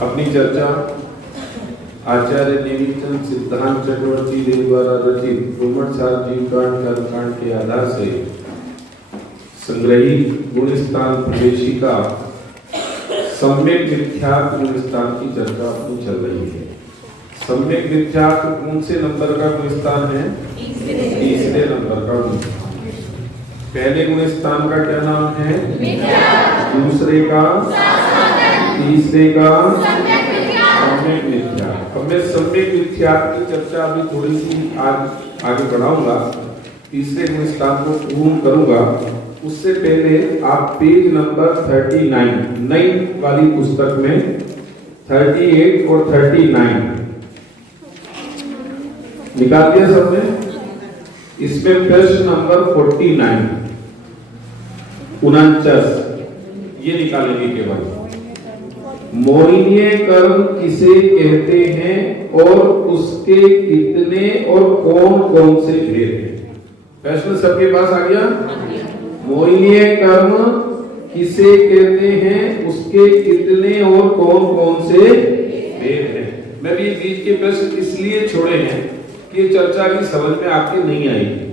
अपनी चर्चा आचार्य नेमिचंद सिद्धांत चक्रवर्ती देव द्वारा रचित भ्रूमणसार जीवकांड कर्मकांड के आधार से संग्रहित गुणस्थान प्रवेशिका सम्यक विख्यात गुणस्थान की चर्चा अपनी चल रही है। सम्यक विख्यात कौन से नंबर का गुणस्थान है? तीसरे नंबर का गुणस्थान। पहले गुणस्थान का क्या नाम है? दूसरे का, तीसरे का सम्यक विख्यात। अब मैं सम्यक विख्यात की चर्चा अभी थोड़ी सी आगे बढ़ाऊंगा, तीसरे गुणस्थान को पूर्ण करूंगा। उससे पहले आप पेज नंबर 39 नई वाली पुस्तक में 38 और 39 निकाल दिया सबने। इसमें प्रश्न नंबर 49 ये निकालेंगे केवल। मोहिनीय कर्म किसे कहते हैं और उसके कितने और कौन कौन से भेद हैं? प्रश्न सबके पास आ गया? मोहिनीय कर्म किसे कहते हैं, उसके कितने और कौन कौन से भेद हैं? मैं भी बीच के प्रश्न इसलिए छोड़े हैं कि चर्चा की समझ में आपके नहीं आएगी।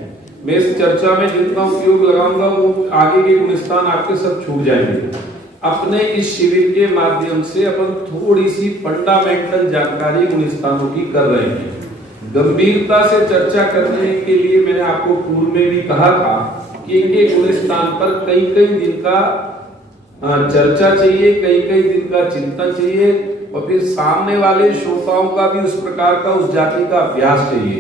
मैं इस चर्चा में जितना उपयोग लगाऊंगा वो आगे के गुणस्थान आपके सब छूट जाएंगे। अपने इस शिविर के माध्यम से अपन थोड़ी सी फंडामेंटल जानकारी गुणस्थानों की कर रहे हैं। गंभीरता से चर्चा करने के लिए मैंने आपको पूर्व में भी कहा था कि एक गुणस्थान पर कई कई दिन का चर्चा चाहिए, कई कई दिन का चिंतन चाहिए, और फिर सामने वाले श्रोताओं का भी उस प्रकार का, उस जाति का अभ्यास चाहिए।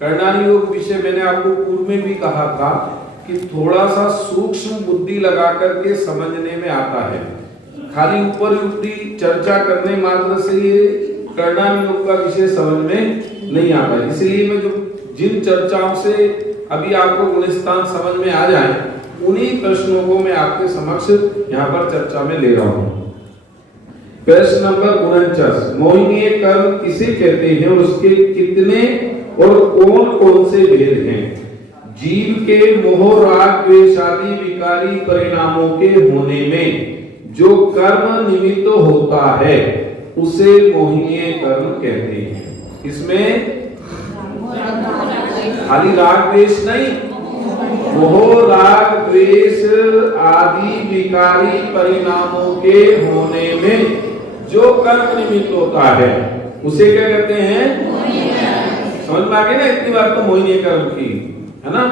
कर्णानी योग विषय मैंने आपको पूर्व में भी कहा था कि थोड़ा सा सूक्ष्म बुद्धि लगा करके समझने में आता है। खाली ऊपर ऊपरी चर्चा करने मात्र से ये कर्णानी योग का विषय समझ में नहीं आता। इसलिए मैं जो जिन चर्चाओं से अभी आपको गुणस्थान समझ में आ जाए, उन्हीं प्रश्नों को मैं आपके समक्ष यहाँ पर चर्चा में ले रहा हूँ। प्रश्न नंबर 49, मोहिनीय कर्म किसे कहते हैं और उसके कितने और कौन कौन से भेद हैं? जीव के मोह राग द्वेष आदि विकारी परिणामों के होने में जो कर्म निमित्त होता है उसे मोहिनीय कर्म कहते हैं। इसमें खाली राग द्वेष नहीं, मोह राग द्वेष आदि विकारी परिणामों के होने में जो कर्म निमित्त होता है उसे क्या कहते हैं? समझ में आ गई ना? इतनी बात तो मोहिनीय कर्म की है ना।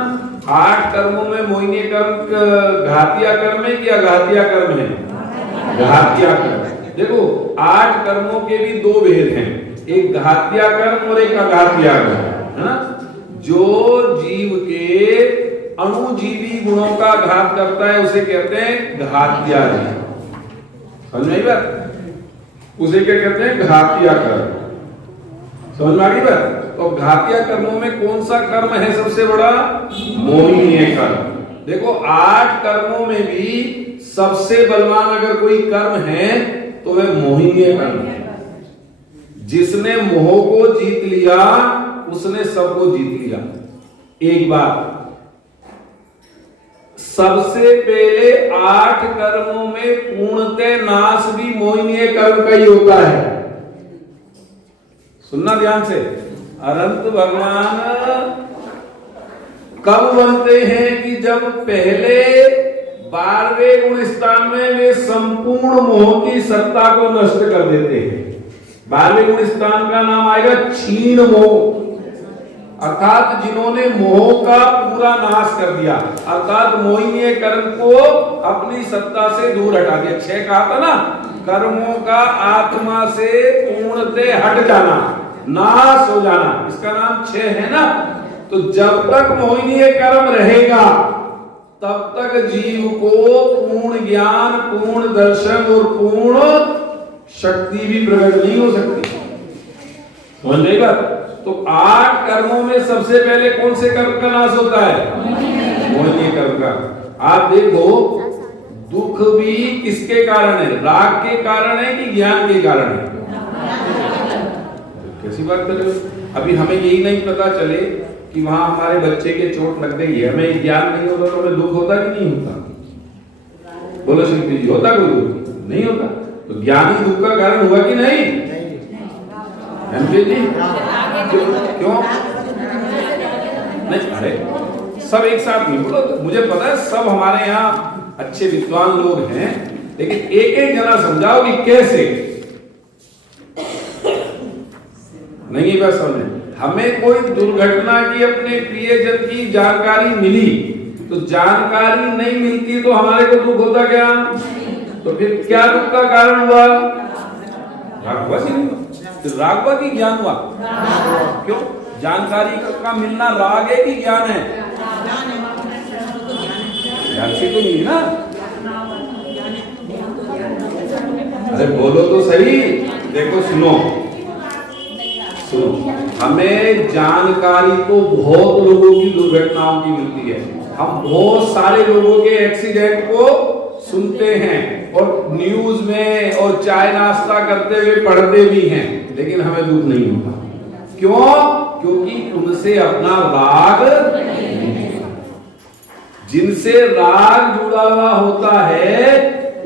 8 कर्मों में मोहिनीय कर्म घातिया कर्म है कि अघातिया कर्म है? घातिया कर्म। देखो 8 कर्मों के भी 2 भेद हैं, एक घातिया कर्म और एक अघातिया कर्म, है ना। जो जीव के अणुजीवी गुणों का घात करता है उसे कहते हैं घातिया कर्म। समझ में आई बात? उसे क्या कहते हैं? घातिया कर्म। समझ में आ गई बात? तो घातिया कर्मों में कौन सा कर्म है सबसे बड़ा? मोहिनीय कर्म। देखो 8 कर्मों में भी सबसे बलवान अगर कोई कर्म है तो वह मोहिनीय कर्म है। जिसने मोह को जीत लिया उसने सबको जीत लिया। एक बात, सबसे पहले 8 कर्मों में पूर्णतः नाश भी मोहिनीय कर्म का ही होता है। सुनना ध्यान से। अनंत भगवान कब बनते हैं कि जब पहले 12वें गुणस्थान में वे संपूर्ण मोह की सत्ता को नष्ट कर देते हैं। 12वें गुणस्थान का नाम आएगा क्षीण मोह, अर्थात जिन्होंने मोह का पूरा नाश कर दिया, अर्थात मोहिनीय कर्म को अपनी सत्ता से दूर हटा दिया। 6 कहा था ना, कर्मों का आत्मा से पूर्णतः हट जाना, नाश हो जाना, इसका नाम 6 है ना। तो जब तक मोहिनीय कर्म रहेगा तब तक जीव को पूर्ण ज्ञान, पूर्ण दर्शन और पूर्ण शक्ति भी प्रकट नहीं हो सकती। समझ गई बात? तो 8 कर्मों में सबसे पहले कौन से कर्म का नाश होता है? मोहिनीय कर्म का। आप देखो दुख भी किसके कारण है? राग के कारण है कि ज्ञान के कारण है? कैसी बात कर रहे हो? अभी हमें यही नहीं पता चले कि वहां हमारे बच्चे के चोट लग गई है, हमें ज्ञान नहीं होता तो हमें दुख होता कि नहीं होता? बोलो शिल्पी जी, होता कोई दुख? नहीं होता। तो ज्ञानी दुख का कारण हुआ कि नहीं? जी क्यों नहीं? अरे सब एक साथ नहीं बोलो, मुझे पता है सब हमारे यहाँ अच्छे विद्वान लोग हैं, लेकिन एक एक जना समझाओ कि कैसे। नहीं बस हमें कोई दुर्घटना की अपने प्रियजन की जानकारी मिली, तो जानकारी नहीं मिलती तो हमारे को दुख होता क्या? तो फिर क्या दुख का कारण हुआ? राघवा से नहीं, तो राघवा की ज्ञान हुआ। क्यों? जानकारी का मिलना राग है कि ज्ञान है? ज्ञान से तो नहीं ना। अरे बोलो तो सही। देखो सुनो, हमें जानकारी तो बहुत लोगों की दुर्घटनाओं की मिलती है। हम बहुत सारे लोगों के एक्सीडेंट को सुनते हैं और न्यूज में और चाय नाश्ता करते हुए पढ़ते भी हैं, लेकिन हमें दुख नहीं होता। क्यों? क्योंकि उनसे अपना राग, जिनसे राग जुड़ा हुआ होता है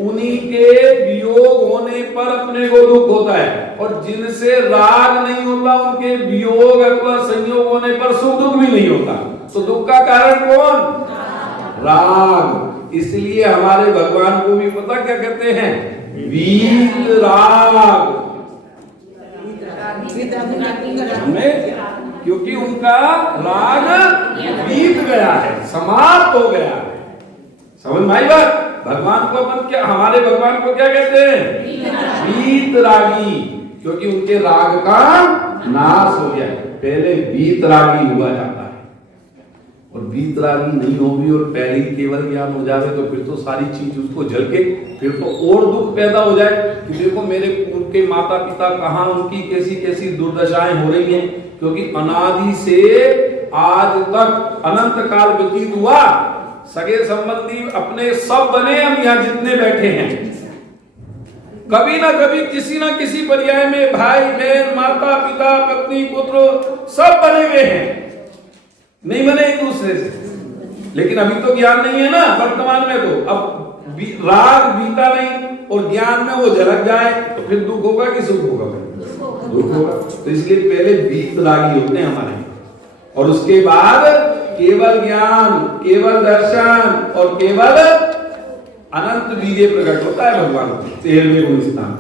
उन्हीं के वियोग होने पर अपने को दुख होता है, और जिनसे राग नहीं होता उनके वियोग अथवा संयोग होने पर सुख दुख भी नहीं होता। तो दुख का कारण कौन? राग। इसलिए हमारे भगवान को भी पता क्या कहते हैं? वीत राग। हमें क्योंकि उनका राग बीत गया है, समाप्त हो गया है। समझ में आई बात? भगवान को अपन क्या, हमारे भगवान को क्या कहते हैं? वीत रागी, क्योंकि उनके राग का नाश हो गया। पहले वीत रागी हुआ जाता है, और वीत रागी नहीं होगी और पहले ही केवल ज्ञान हो जाए तो फिर तो सारी चीज उसको झलके, फिर तो और दुख पैदा हो जाए कि देखो मेरे पूर्व के माता पिता कहाँ, उनकी कैसी कैसी दुर्दशाएं हो रही हैं। क्योंकि अनादि से आज तक अनंत काल व्यतीत हुआ, सगे संबंधी अपने सब बने, हम यहाँ जितने बैठे हैं कभी ना कभी किसी ना किसी पर्याय में भाई बहन माता पिता पत्नी पुत्र सब बने हुए हैं, नहीं बने एक दूसरे से। लेकिन अभी तो ज्ञान नहीं है ना वर्तमान में, तो अब राग बीता नहीं और ज्ञान में वो झलक जाए तो फिर दुख होगा कि सुख होगा? दुख होगा। तो इसलिए पहले वीत रागी होते हैं हमारे, और उसके बाद केवल ज्ञान, केवल दर्शन और केवल अनंत बीजे प्रकट होता है भगवान को 13वें गुण स्थान।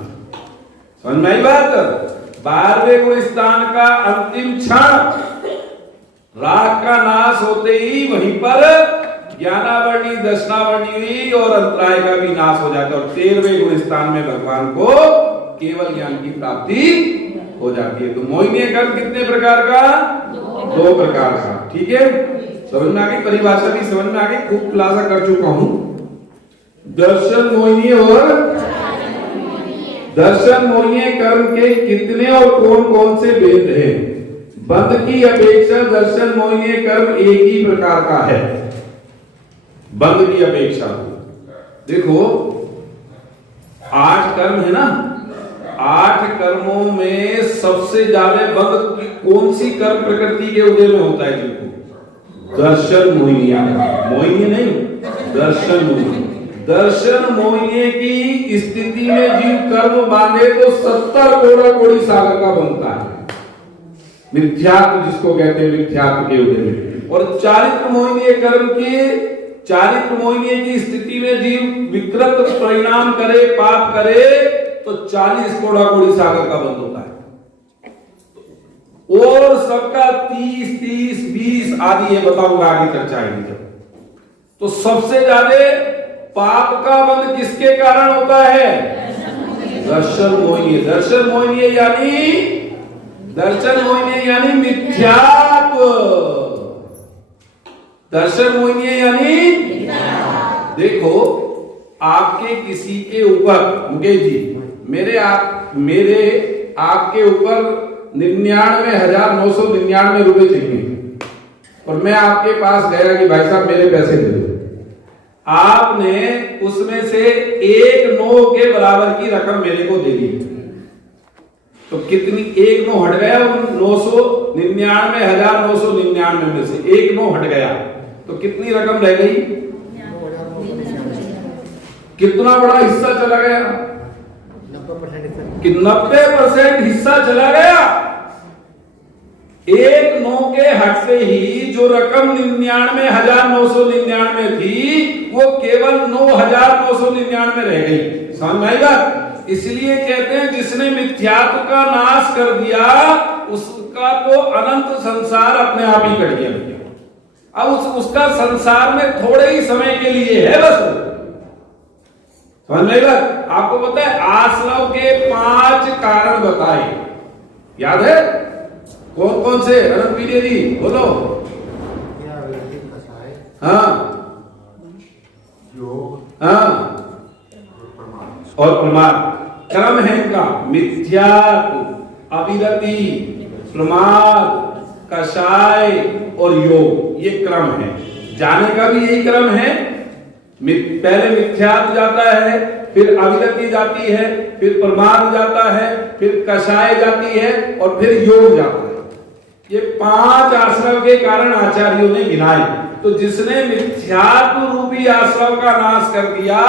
समझ में आई बात? 12वें गुण स्थान का अंतिम क्षण राग का नाश होते ही वहीं पर ज्ञानावर्णी दर्शनावर्णी हुई और अंतराय का भी नाश हो जाता है, और 13वें गुण स्थान में भगवान को केवल ज्ञान की प्राप्ति हो जाती है। तो मोहिनीय कर्म कितने प्रकार का? 2 प्रकार का। ठीक है, समझ में आ गई? परिभाषा भी समझ में आ गई, खूब खुलासा कर चुका हूं। दर्शन मोहिनीय और दर्शन मोहिनीय कर्म के कितने और कौन कौन से भेद हैं? बंध की अपेक्षा दर्शन मोहिनीय कर्म एक ही प्रकार का है। बंध की अपेक्षा देखो 8 कर्म है ना, 8 कर्मों में सबसे ज्यादा बंध कौन सी कर्म प्रकृति के उदय में होता है? जिनको दर्शन मोहिनी, मोहिनी नहीं दर्शन मोहिनी। दर्शन मोहिनी की स्थिति में जीव कर्म बांधे तो 70 कोड़ा कोड़ी सागर का बनता है, मिथ्यात्व जिसको कहते हैं, मिथ्यात्व के उदय में। और चारित्र मोहिनीय कर्म के, चारित्र मोहिनीय की स्थिति में जीव विकृत परिणाम करे, पाप करे तो 40 कोड़ा कोड़ी सागर का बंध होता है, और सबका 30, 30, 20 आदि है, बताऊंगा आगे चर्चा आएगी जब। तो सबसे ज्यादा पाप का बंध किसके कारण होता है? दर्शन मोहिनीय। दर्शन मोहिनीय यानी, दर्शन मोहिनीय यानी मिथ्यात्व। दर्शन मोहिनीय यानी देखो आपके किसी के ऊपर, मुकेश जी मेरे आपके ऊपर 99,999 रुपए चाहिए, और मैं आपके पास गया कि भाई साहब मेरे पैसे दे दो। आपने उसमें से 1 9 के बराबर की रकम मेरे को दे दी, तो कितनी? 1 9 हट गया, 999,999 में से 1 9 हट गया, तो कितनी रकम रह गई? कितना बड़ा हिस्सा चला गया? 90% कि 90% हिस्सा चला गया। एक 9 के हटते ही जो रकम 99,999 थी वो केवल 9,999 रह गई। समझ में आई बात? इसलिए कहते हैं जिसने मिथ्यात्व का नाश कर दिया उसका तो अनंत संसार अपने आप ही कट गया। अब उसका संसार में थोड़े ही समय के लिए है बस। समझ में आई बात? आपको पता है आश्रव के 5 कारण बताए, याद है? कौन कौन से? अनंत पीड़े जी बोलो। हाँ हाँ और प्रमाद क्रम है इनका। मिथ्यात्व, अविरति, प्रमाद, कषाय और योग, ये क्रम है। जाने का भी यही क्रम है। पहले मिथ्यात्व जाता है, फिर अविरति जाती है, फिर प्रमाद जाता है, फिर कषाय जाती है और फिर योग जाता है। ये 5 आश्रव के कारण आचार्यों ने गिनाए। तो जिसने मिथ्यात्व रूपी आश्रव का नाश कर दिया,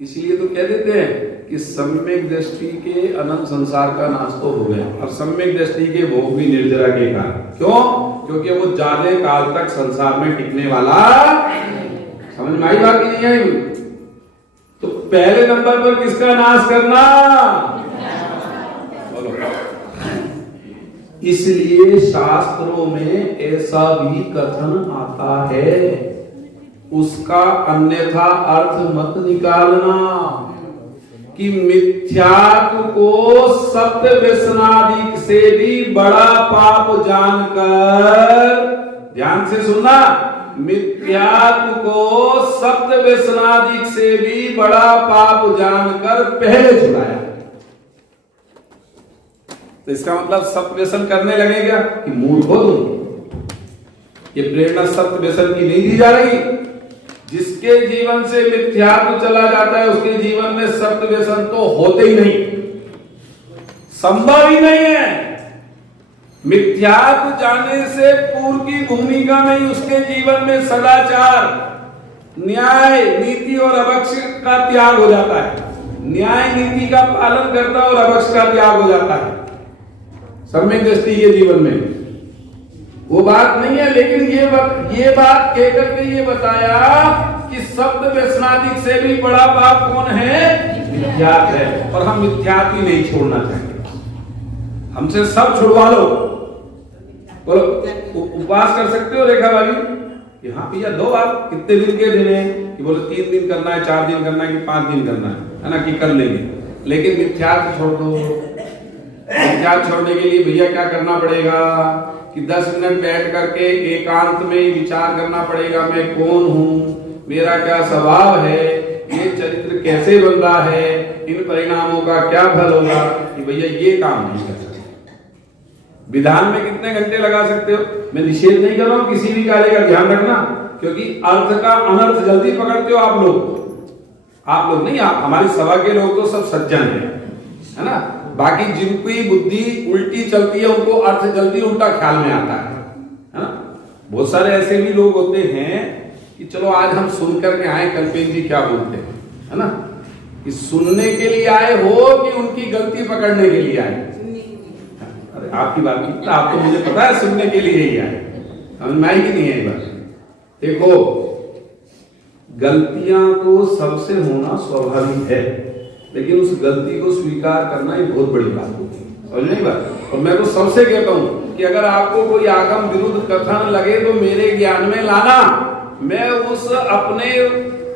इसलिए तो कह देते हैं कि सम्यक दृष्टि के अनंत संसार का नाश तो हो गया। और सम्यक दृष्टि के भोग भी निर्जरा के कारण। क्यों? क्योंकि वो ज्यादा काल तक संसार में टिकने वाला। समझ में आई बात की नहीं आई? तो पहले नंबर पर किसका नाश करना? बोलो। इसलिए शास्त्रों में ऐसा भी कथन आता है, उसका अन्यथा अर्थ मत निकालना कि मिथ्यात्व को सत्य व्यसनादि से भी बड़ा पाप जानकर, ध्यान से सुनना, मिथ्यात्व को सत्य व्यसनादि से भी बड़ा पाप जानकर पहले छुड़ाया। तो इसका मतलब सत्य व्यसन करने लगे क्या? कि मूर्ख हो तुम। ये प्रेरणा सत्य व्यसन की नहीं दी जा रही। जिसके जीवन से मिथ्यात्व चला जाता है उसके जीवन में सत्य व्यसन तो होते ही नहीं, संभव ही नहीं है। मिथ्यात्व जाने से पूर्व की भूमिका में ही उसके जीवन में सदाचार, न्याय, नीति और अभक्ष का त्याग हो जाता है। न्याय नीति का पालन करता और अभक्ष का त्याग हो जाता है सम्यक दृष्टि के जीवन में। वो बात नहीं है, लेकिन ये बात कहकर के ये बताया कि शब्द व्यसनादि से भी बड़ा पाप कौन है? मिथ्यात्व है। और हम मिथ्यात्व ही नहीं छोड़ना चाहते। हमसे सब छुड़वा लो। बोलो, उपवास कर सकते हो रेखा भाभी? कि हाँ भैया दो आप, कितने दिन के दिन है? कि बोलो 3 दिन करना है, 4 दिन करना है कि 5 दिन करना है ना? कि कर लेंगे। लेकिन मिथ्यात्व छोड़ दो। मिथ्यात्व छोड़ने के लिए भैया क्या करना पड़ेगा? कि 10 मिनट बैठ करके एकांत में विचार करना पड़ेगा, मैं कौन हूँ, मेरा क्या स्वभाव है, ये चरित्र कैसे बन रहा है, इन परिणामों का क्या फल होगा। कि भैया ये काम नहीं कर सकते। विधान में कितने घंटे लगा सकते हो? मैं निषेध नहीं कर रहा हूं किसी भी कार्य का, ध्यान रखना, क्योंकि अर्थ का अनर्थ जल्दी पकड़ते हो आप लोग नहीं, आप हमारी सभा के लोग तो सब सज्जन है ना। बाकी जिनकी बुद्धि उल्टी चलती है उनको अर्थ जल्दी उल्टा ख्याल में आता है ना। बहुत सारे ऐसे भी लोग होते हैं कि चलो आज हम सुन करके आए, कल्पेश जी क्या बोलते हैं, है ना, कि सुनने के लिए आए हो कि उनकी गलती पकड़ने के लिए आए? अरे आपकी बात की, आप तो मुझे पता है सुनने के लिए ही आए, समझ में आई कि नहीं है? बात देखो, गलतियां तो सबसे होना स्वाभाविक है, लेकिन उस गलती को स्वीकार करना एक बहुत बड़ी बात होती है, समझ नहीं बात। और मैं तो सबसे कहता हूं कि अगर आपको कोई आगम विरुद्ध कथन लगे तो मेरे ज्ञान में लाना, मैं उस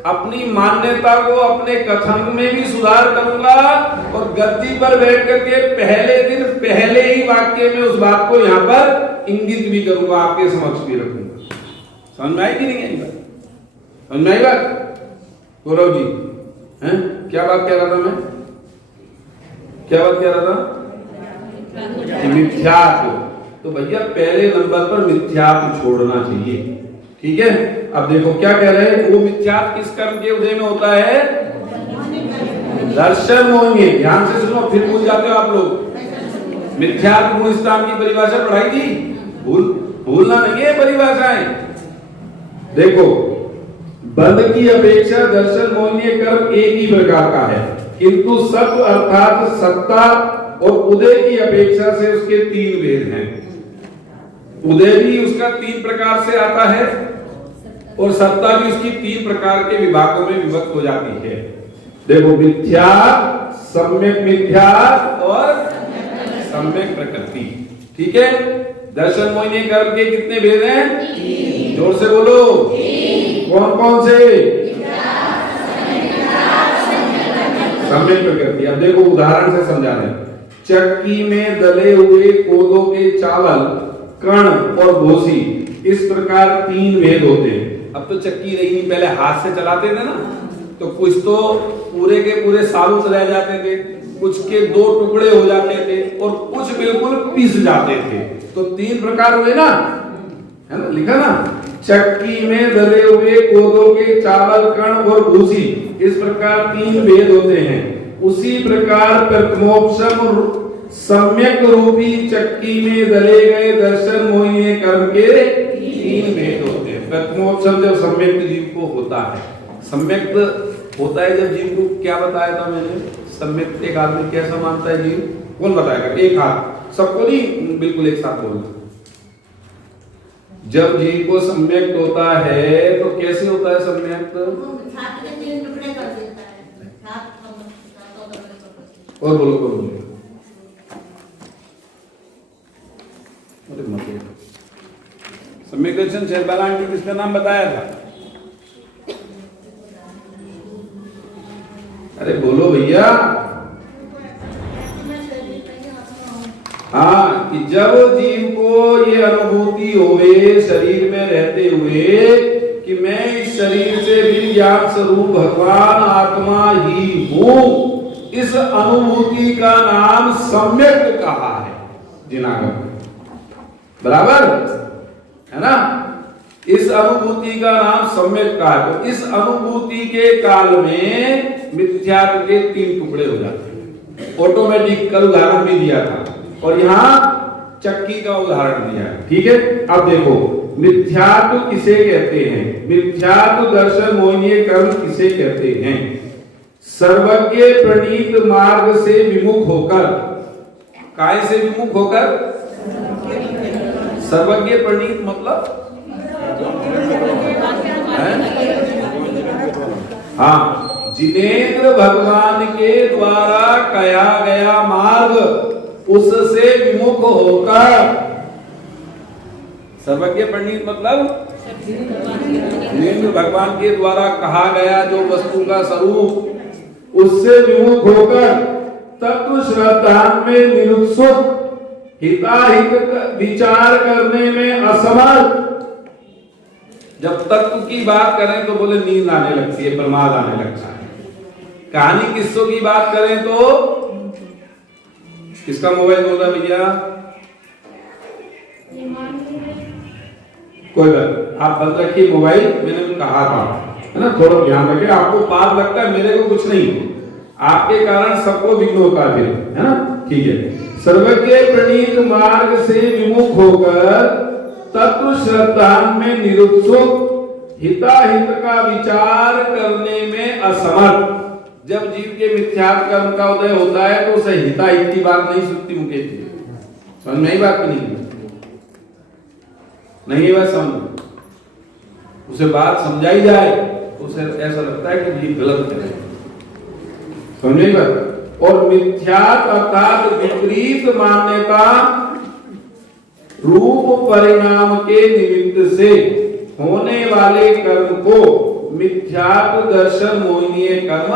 अपनी मान्यता को अपने कथन में भी सुधार करूंगा और गद्दी पर बैठ करके पहले दिन पहले ही वाक्य में उस बात को यहाँ पर इंगित भी करूंगा, आपके समक्ष भी रखूंगा। समझ में आई कि नहीं आई बात? समझ में आई बात? गौरव जी हैं, क्या बात कह रहा था मैं? क्या बात कह रहा था? मिथ्यात्व। तो भैया पहले नंबर पर मिथ्यात्व छोड़ना चाहिए, ठीक है। अब देखो क्या कह रहे हैं, वो मिथ्यात्व किस कर्म के उदय में होता है? दर्शन होंगे। ध्यान से सुनो, फिर भूल जाते हो आप लोग। मिथ्यात्व गुण स्थान की परिभाषा पढ़ाई थी, भूलना नहीं है परिभाषाएं। देखो, बंध की अपेक्षा दर्शन मोहिनीय कर्म एक ही प्रकार का है, किंतु सत्व अर्थात सत्ता और उदय की अपेक्षा से उसके तीन भेद हैं। उदय भी उसका तीन प्रकार से आता है और सत्ता भी उसकी तीन प्रकार के विभागों में विभक्त हो जाती है। देखो, मिथ्या, सम्यक मिथ्या और सम्यक प्रकृति। ठीक है, दर्शन मोहिनी कर्म के कितने भेद हैं? जोर से बोलो, कौन कौन से? सम्यक प्रकृति। अब देखो उदाहरण से समझा रहे। चक्की में दले हुए कोदों के चावल, कण और भूसी, इस प्रकार तीन भेद होते हैं। अब तो चक्की रही नहीं, पहले हाथ से चलाते थे ना, तो कुछ तो पूरे के पूरे साबुत रह जाते थे, कुछ के दो टुकड़े हो जाते थे और कुछ बिल्कुल पीस जाते थे। तो तीन प्रकार हुए ना, है ना, लिखा ना, चक्की में दले हुए कोदों के चावल, कण और भूसी, इस प्रकार तीन भेद होते हैं। उसी प्रकार प्रथमोपशम सम्यक रूपी चक्की में दले गए दर्शन मोहिनी कर्म के तीन भेद होते हैं। प्रथमोपशम जब सम्यक जीव को होता है, सम्यक होता है जब जीव को, क्या बताया था मैंने? सम्यक एक आदमी कैसा मानता है जीव? कौन बताएगा? एक हाथ, सबको नहीं, बिल्कुल एक साथ बोलना। जब जीव को सम्यक होता है तो कैसे होता है सम्यक? और बोलो, कौन बोलो? सम्यक दर्शन शेरबालान जी किसका नाम बताया था? अरे बोलो भैया। हाँ, कि जब जीव को ये अनुभूति होवे शरीर में रहते हुए कि मैं इस शरीर से भी ज्ञान स्वरूप भगवान आत्मा ही हूं, इस अनुभूति का नाम सम्यक कहा है जिनागम। बराबर है ना? इस अनुभूति का नाम सम्यक कहा है। तो इस अनुभूति के काल में मिथ्यात्व के तीन टुकड़े हो जाते हैं। ऑटोमेटिक कल उदाहरण भी दिया था और यहाँ चक्की का उदाहरण दिया है। ठीक है, अब देखो मिथ्यात्व किसे कहते हैं? मिथ्यात्व दर्शन मोहिनी कर्म किसे कहते हैं? सर्वज्ञ प्रणीत मार्ग से विमुख होकर, काय से विमुख होकर? सर्वज्ञ प्रणीत मतलब हाँ, जिनेंद्र भगवान के द्वारा कहा गया मार्ग, उससे विमुख होकर। सर्वज्ञ प्रणीत मतलब जिनेंद्र भगवान के द्वारा कहा गया जो वस्तु का स्वरूप, उससे विमुख होकर तत्व श्रद्धा में निरुत्सुक, हिताहित विचार करने में असमर्थ। जब तत्व की बात करें तो बोले नींद आने लगती है, प्रमाद आने लगता है। कहानी किस्सों की बात करें तो किसका मोबाइल बोल रहा है भैया? कोई बात, आप बंद रखिए मोबाइल, मैंने कहा था, है ना, थोड़ा ध्यान रखिए। आपको पाप लगता है, मेरे को कुछ नहीं, आपके कारण सबको विघ्न होता है, है ना? ठीक है। सर्वज्ञ प्रणीत मार्ग से विमुख होकर तत्व श्रद्धा में निरुत्सुक, हिताहित का विचार करने में असमर्थ। जब जीव के मिथ्यात्व कर्म का उदय होता है तो उसे हिताहित की बात नहीं सुनती, मुकेश जी समझ में आई बात नहीं है? बात समझ, उसे बात समझाई जाए तो उसे ऐसा लगता है कि जीव गलत है, समझ में बात। और मिथ्यात्व अर्थात विपरीत मान्यता रूप परिणाम के निमित्त से होने वाले कर्म को मिथ्यात्व दर्शन मोहिनीय कर्म।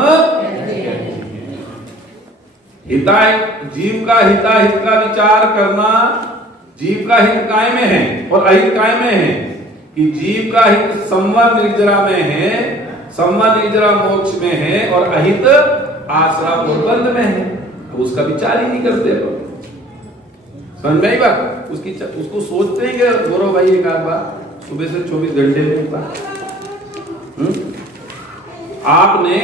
हिताहित, जीव का हिताहित का विचार करना, जीव का हित काय में है और अहित काय में है? कि जीव का हित संवर निर्जरा में है, संवर निर्जरा मोक्ष में है, और अहित आसरा बंध में है। अब उसका विचार ही नहीं करते लोग, समझ में आई बात? उसको सोचते हैं कि गौरव भाई एक आध बार सुबह से 24 घंटे में एक बार। आपने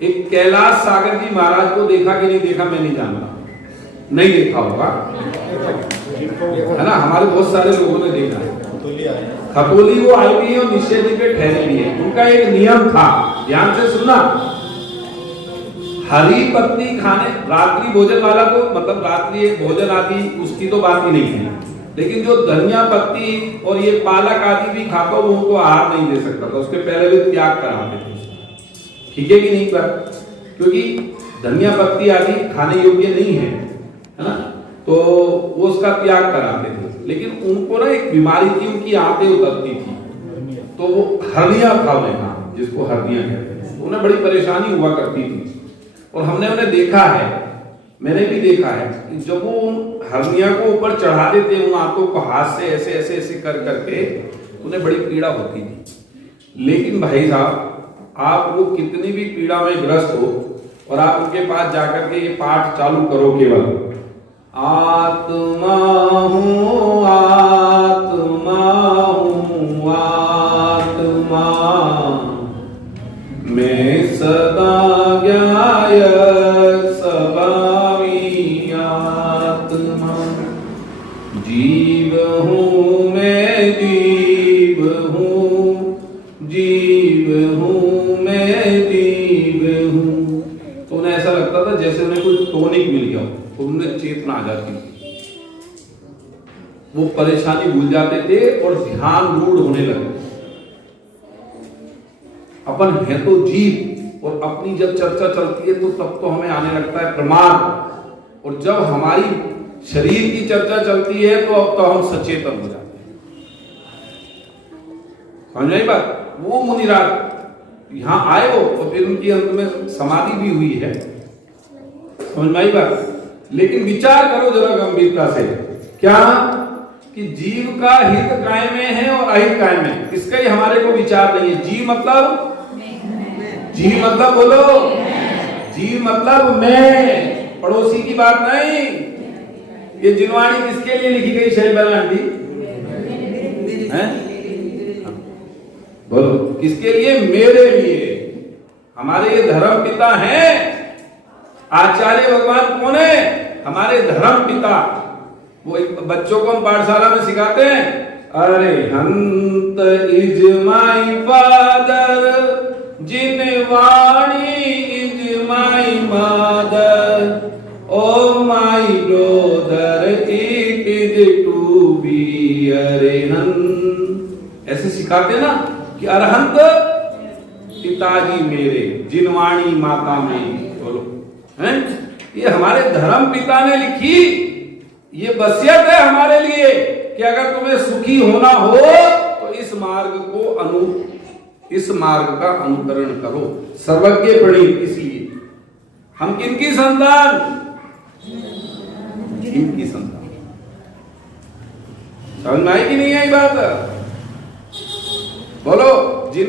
एक कैलाश सागर जी महाराज को देखा कि नहीं देखा, मैं नहीं जानता, नहीं देखा होगा, है ना? हमारे बहुत सारे लोगों ने देखा है। खतोली वो आई भी है और निश्चय जी पे ठहरी भी है। उनका एक नियम था, ध्यान से सुनना, हरी पत्ती खाने, रात्रि भोजन वाला तो मतलब रात्रि भोजन आदि उसकी तो बात ही नहीं है, लेकिन जो धनिया पत्ती और ये पालक आदि भी खाता वो उनको आहार नहीं दे सकता था, उसके पहले भी त्याग कराते थे। ठीक है कि नहीं पर, क्योंकि धनिया पत्ती आदि खाने योग्य नहीं है ना, तो वो उसका त्याग कराते थे। लेकिन उनको ना एक बीमारी थी, उनकी आंतें उतरती थी, तो वो हर्निया था उन्हें, जिसको हर्निया कहते हैं, उन्हें बड़ी परेशानी हुआ करती थी। और हमने उन्हें देखा है, मैंने भी देखा है कि जब वो हर्निया को ऊपर चढ़ा देते उन आंतों को हाथ से ऐसे ऐसे ऐसे कर करके, उन्हें बड़ी पीड़ा होती थी। लेकिन भाई साहब, आप वो कितनी भी पीड़ा में ग्रस्त हो और आप उनके पास जाकर के ये पाठ चालू करो, केवल आत्मा हूँ आत्मा हूँ आत्मा, मैं सदा ज्ञायक स्वभावी आत्मा, जीव हूँ मैं जीव हूँ, जीव हूँ मैं जीव हूँ। तो उन्हें ऐसा लगता था जैसे उन्हें कोई टॉनिक मिल गया, तो उन्हें चेतना आ जाती थी, वो परेशानी भूल जाते थे और ध्यान रूढ़ होने लगे। अपन है तो जीव, और अपनी जब चर्चा चलती है तो तब तो हमें आने लगता है प्रमाद, और जब हमारी शरीर की चर्चा चलती है तो अब तो हम सचेतन हो जाते हैं। समझ आई बात? वो मुनिराज यहाँ आए हो और फिर उनकी अंत में समाधि भी हुई है, समझ में आई बात? लेकिन विचार करो जरा गंभीरता से, क्या कि जीव का हित काय में है और अहित काय में, इसका ही हमारे को विचार नहीं है। जीव मतलब, जीव मतलब बोलो, जीव मतलब मैं, पड़ोसी की बात नहीं। ये जिनवाणी किसके लिए लिखी गई शैलबाला आंटी? बोलो किसके लिए? मेरे लिए। हमारे ये धर्म पिता हैं। आचार्य भगवान कौन है? हमारे धर्म पिता। वो एक बच्चों को हम पाठशाला में सिखाते हैं, Arihant is my father, Jinvani is my mother, oh my brother it is to be Arhant. ऐसे सिखाते ना कि अरहंत पिताजी मेरे, जिनवाणी माता मेरी। बोलो हैं? ये हमारे धर्म पिता ने लिखी, ये वसीयत है हमारे लिए कि अगर तुम्हें सुखी होना हो तो इस मार्ग का अनुकरण करो। सर्वज्ञ प्रणीत। इसलिए हम किनकी संतान? इनकी संतान। समझ में आई कि नहीं आई बात? बोलो, जिन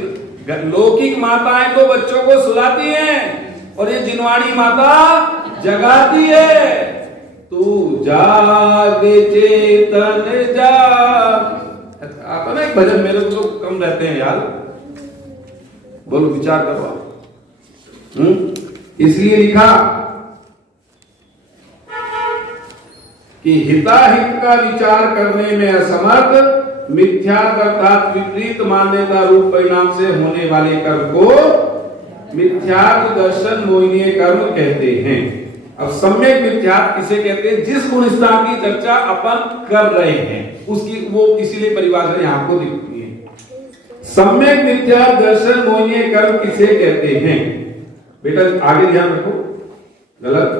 लौकिक माताएं तो बच्चों को सुलाती हैं और ये जिनवाणी माता जगाती है। तू जाग चेतन जाग। आता ना एक भजन, मेरे को तो कम रहते हैं यार। बोलो, विचार करो। इसलिए लिखा कि हिताहित का विचार करने में असमर्थ, मिथ्या अर्थात विपरीत मान्यता रूप परिणाम से होने वाले कर्म को मिथ्यात्व दर्शन मोहिनीय कर्म कहते हैं। अब सम्यक मिथ्यात्व किसे कहते हैं? जिस गुण स्थान की चर्चा अपन कर रहे हैं उसकी वो इसीलिए परिभाषा यहाँ को दिखती है। सम्यक मिथ्या दर्शन मोहिनीय कर्म किसे कहते हैं? बेटा आगे ध्यान रखो, गलत।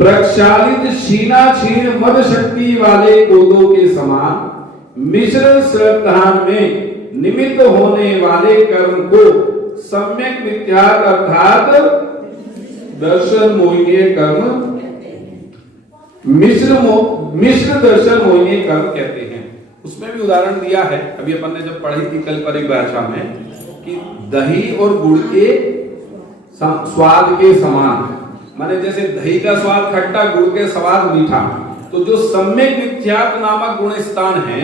प्रक्षालित क्षीणा क्षीण मद शक्ति वाले कोदों के समान मिश्र श्रद्धान में निमित्त होने वाले कर्म को सम्यक मिथ्या अर्थात दर्शन मोहिनीय कर्म, मिश्र दर्शन मोहिनीय कर्म कहते हैं। उसमें भी उदाहरण दिया है, अभी अपन ने जब पढ़ी थी कल परिभाषा में, कि दही और गुड़ के स्वाद के समान, माने जैसे दही का स्वाद खट्टा, गुड़ के स्वाद मीठा। तो जो सम्यक मिथ्यात्व नामक गुण स्थान है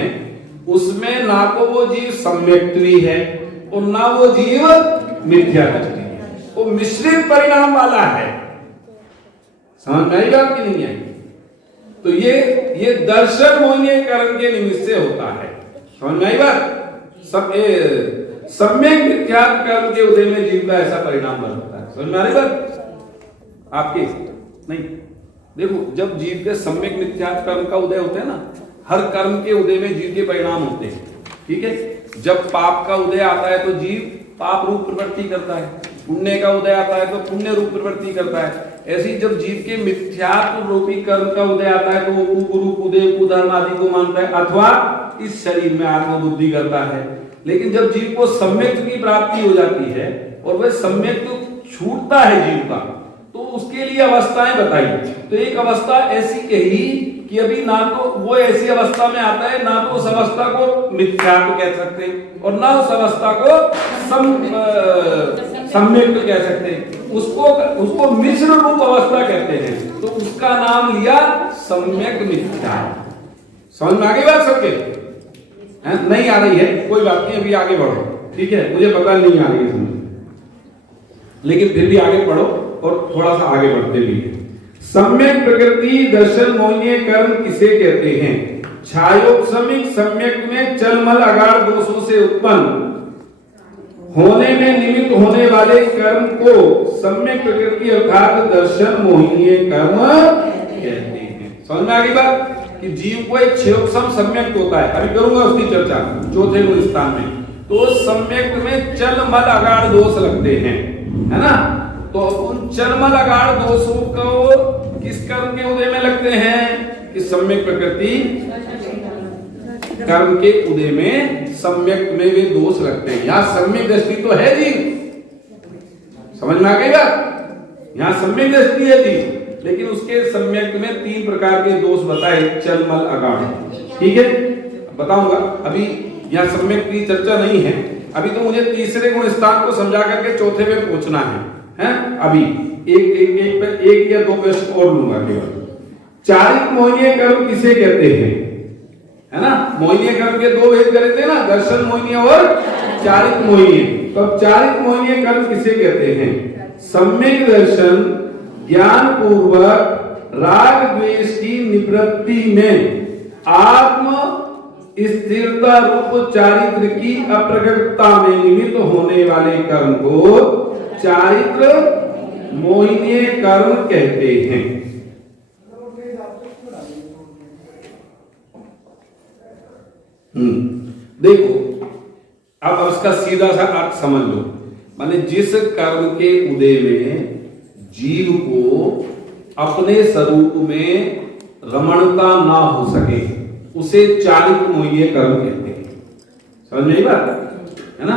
उसमें ना तो वो जीव सम्यक्त्वी है और ना वो जीव मिथ्यात्वी है, वो मिश्रित परिणाम वाला है। समझ में आएगा कि नहीं आएगी? तो ये दर्शन मोहिनीय कर्म के निमित्त से होता है। समझ में आई बात? सम्यक मिथ्यात्व कर्म के उदय में जीव का ऐसा परिणाम बनता है। समझ में आ रही बात आपके? नहीं, देखो जब जीव के सम्यक मिथ्यात्व कर्म का उदय होता है ना, हर कर्म के उदय में जीव के परिणाम होते हैं। ठीक है, जब पाप का उदय आता है तो जीव पाप रूप प्रवृत्ति करता है, पुण्य का उदय आता है तो पुण्य रूप प्रवृत्ति करता है। ऐसी जब जीव के मिथ्यात्व रूपी कर्म का उदय आता है तो वो कुरूप उदय कुधर्म आदि को मानता है अथवा इस शरीर में आत्मबुद्धि करता है। लेकिन जब जीव को सम्यक की प्राप्ति हो जाती है और वह सम्यक छूटता है जीव का, तो उसके लिए अवस्थाएं बताई। तो एक अवस्था ऐसी कही कि अभी ना तो वो ऐसी अवस्था में आता है, ना तो उस अवस्था को मिथ्यात्व कह सकते हैं और ना उस अवस्था को सम्यक कह सकते हैं। उसको मिश्र रूप अवस्था कहते हैं, तो उसका नाम लिया सम्यक मिथ्यात्व। समझ में आ गई बात सबके? नहीं आ रही है कोई बात नहीं, अभी आगे बढ़ो। ठीक है, मुझे पता नहीं आ रही है समझ, लेकिन फिर भी आगे पढ़ो और थोड़ा सा आगे बढ़ते भी है। सम्यक प्रकृति दर्शन मोहिनीय कर्म किसे कहते हैं? छायोपशमिक सम्यक में चलमल अगाढ़ दोषों से उत्पन्न होने में निमित्त होने वाले कर्म को सम्यक प्रकृति अर्थात दर्शन मोहिनीय कर्म कहते हैं। समझ में आ गई बात कि जीव को एक क्षयोपशम सम्यक होता है, अभी करूंगा उसकी चर्चा चौथे गुण स्थान में। तो सम्यक में चलमल अगाढ़ दोष लगते हैं, है ना? तो उन चलमल अगाढ़ दोषों को किस कर्म के उदय में लगते हैं? कि सम्यक प्रकृति कर्म के उदय में सम्यक में वे दोष लगते हैं। यहाँ सम्यक दृष्टि तो है जी, समझ में आ गई बात? यहाँ सम्यक दृष्टि है जी, लेकिन उसके सम्यक में 3 प्रकार के दोष बताए, चलमल अगाढ़। ठीक है, बताऊंगा। अभी यहाँ सम्यक की चर्चा नहीं है, अभी तो मुझे तीसरे गुण स्थान को समझा करके चौथे में पहुंचना है। अभी एक या 2 प्रश्न और लूंगा केवल। चारित मोहिनीय कर्म किसे कहते हैं? है ना, मोहिनीय कर्म के 2 भेद करे थे ना, दर्शन मोहिनीय और चारित मोहिनीय। तो अब चारित मोहिनीय कर्म किसे कहते हैं? सम्यक दर्शन ज्ञान पूर्वक राग द्वेष की निवृत्ति में आत्म स्थिरता रूप चारित्र की अप्रकटता में निमित्त होने वाले कर्म को चारित्र मोहिनीय कर्म कहते हैं। देखो अब इसका सीधा सा अर्थ समझ लो। माने जिस कर्म के उदय में जीव को अपने स्वरूप में रमणता ना हो सके उसे चारित्र मोहिनीय कर्म कहते हैं। समझ में आई बात? है ना,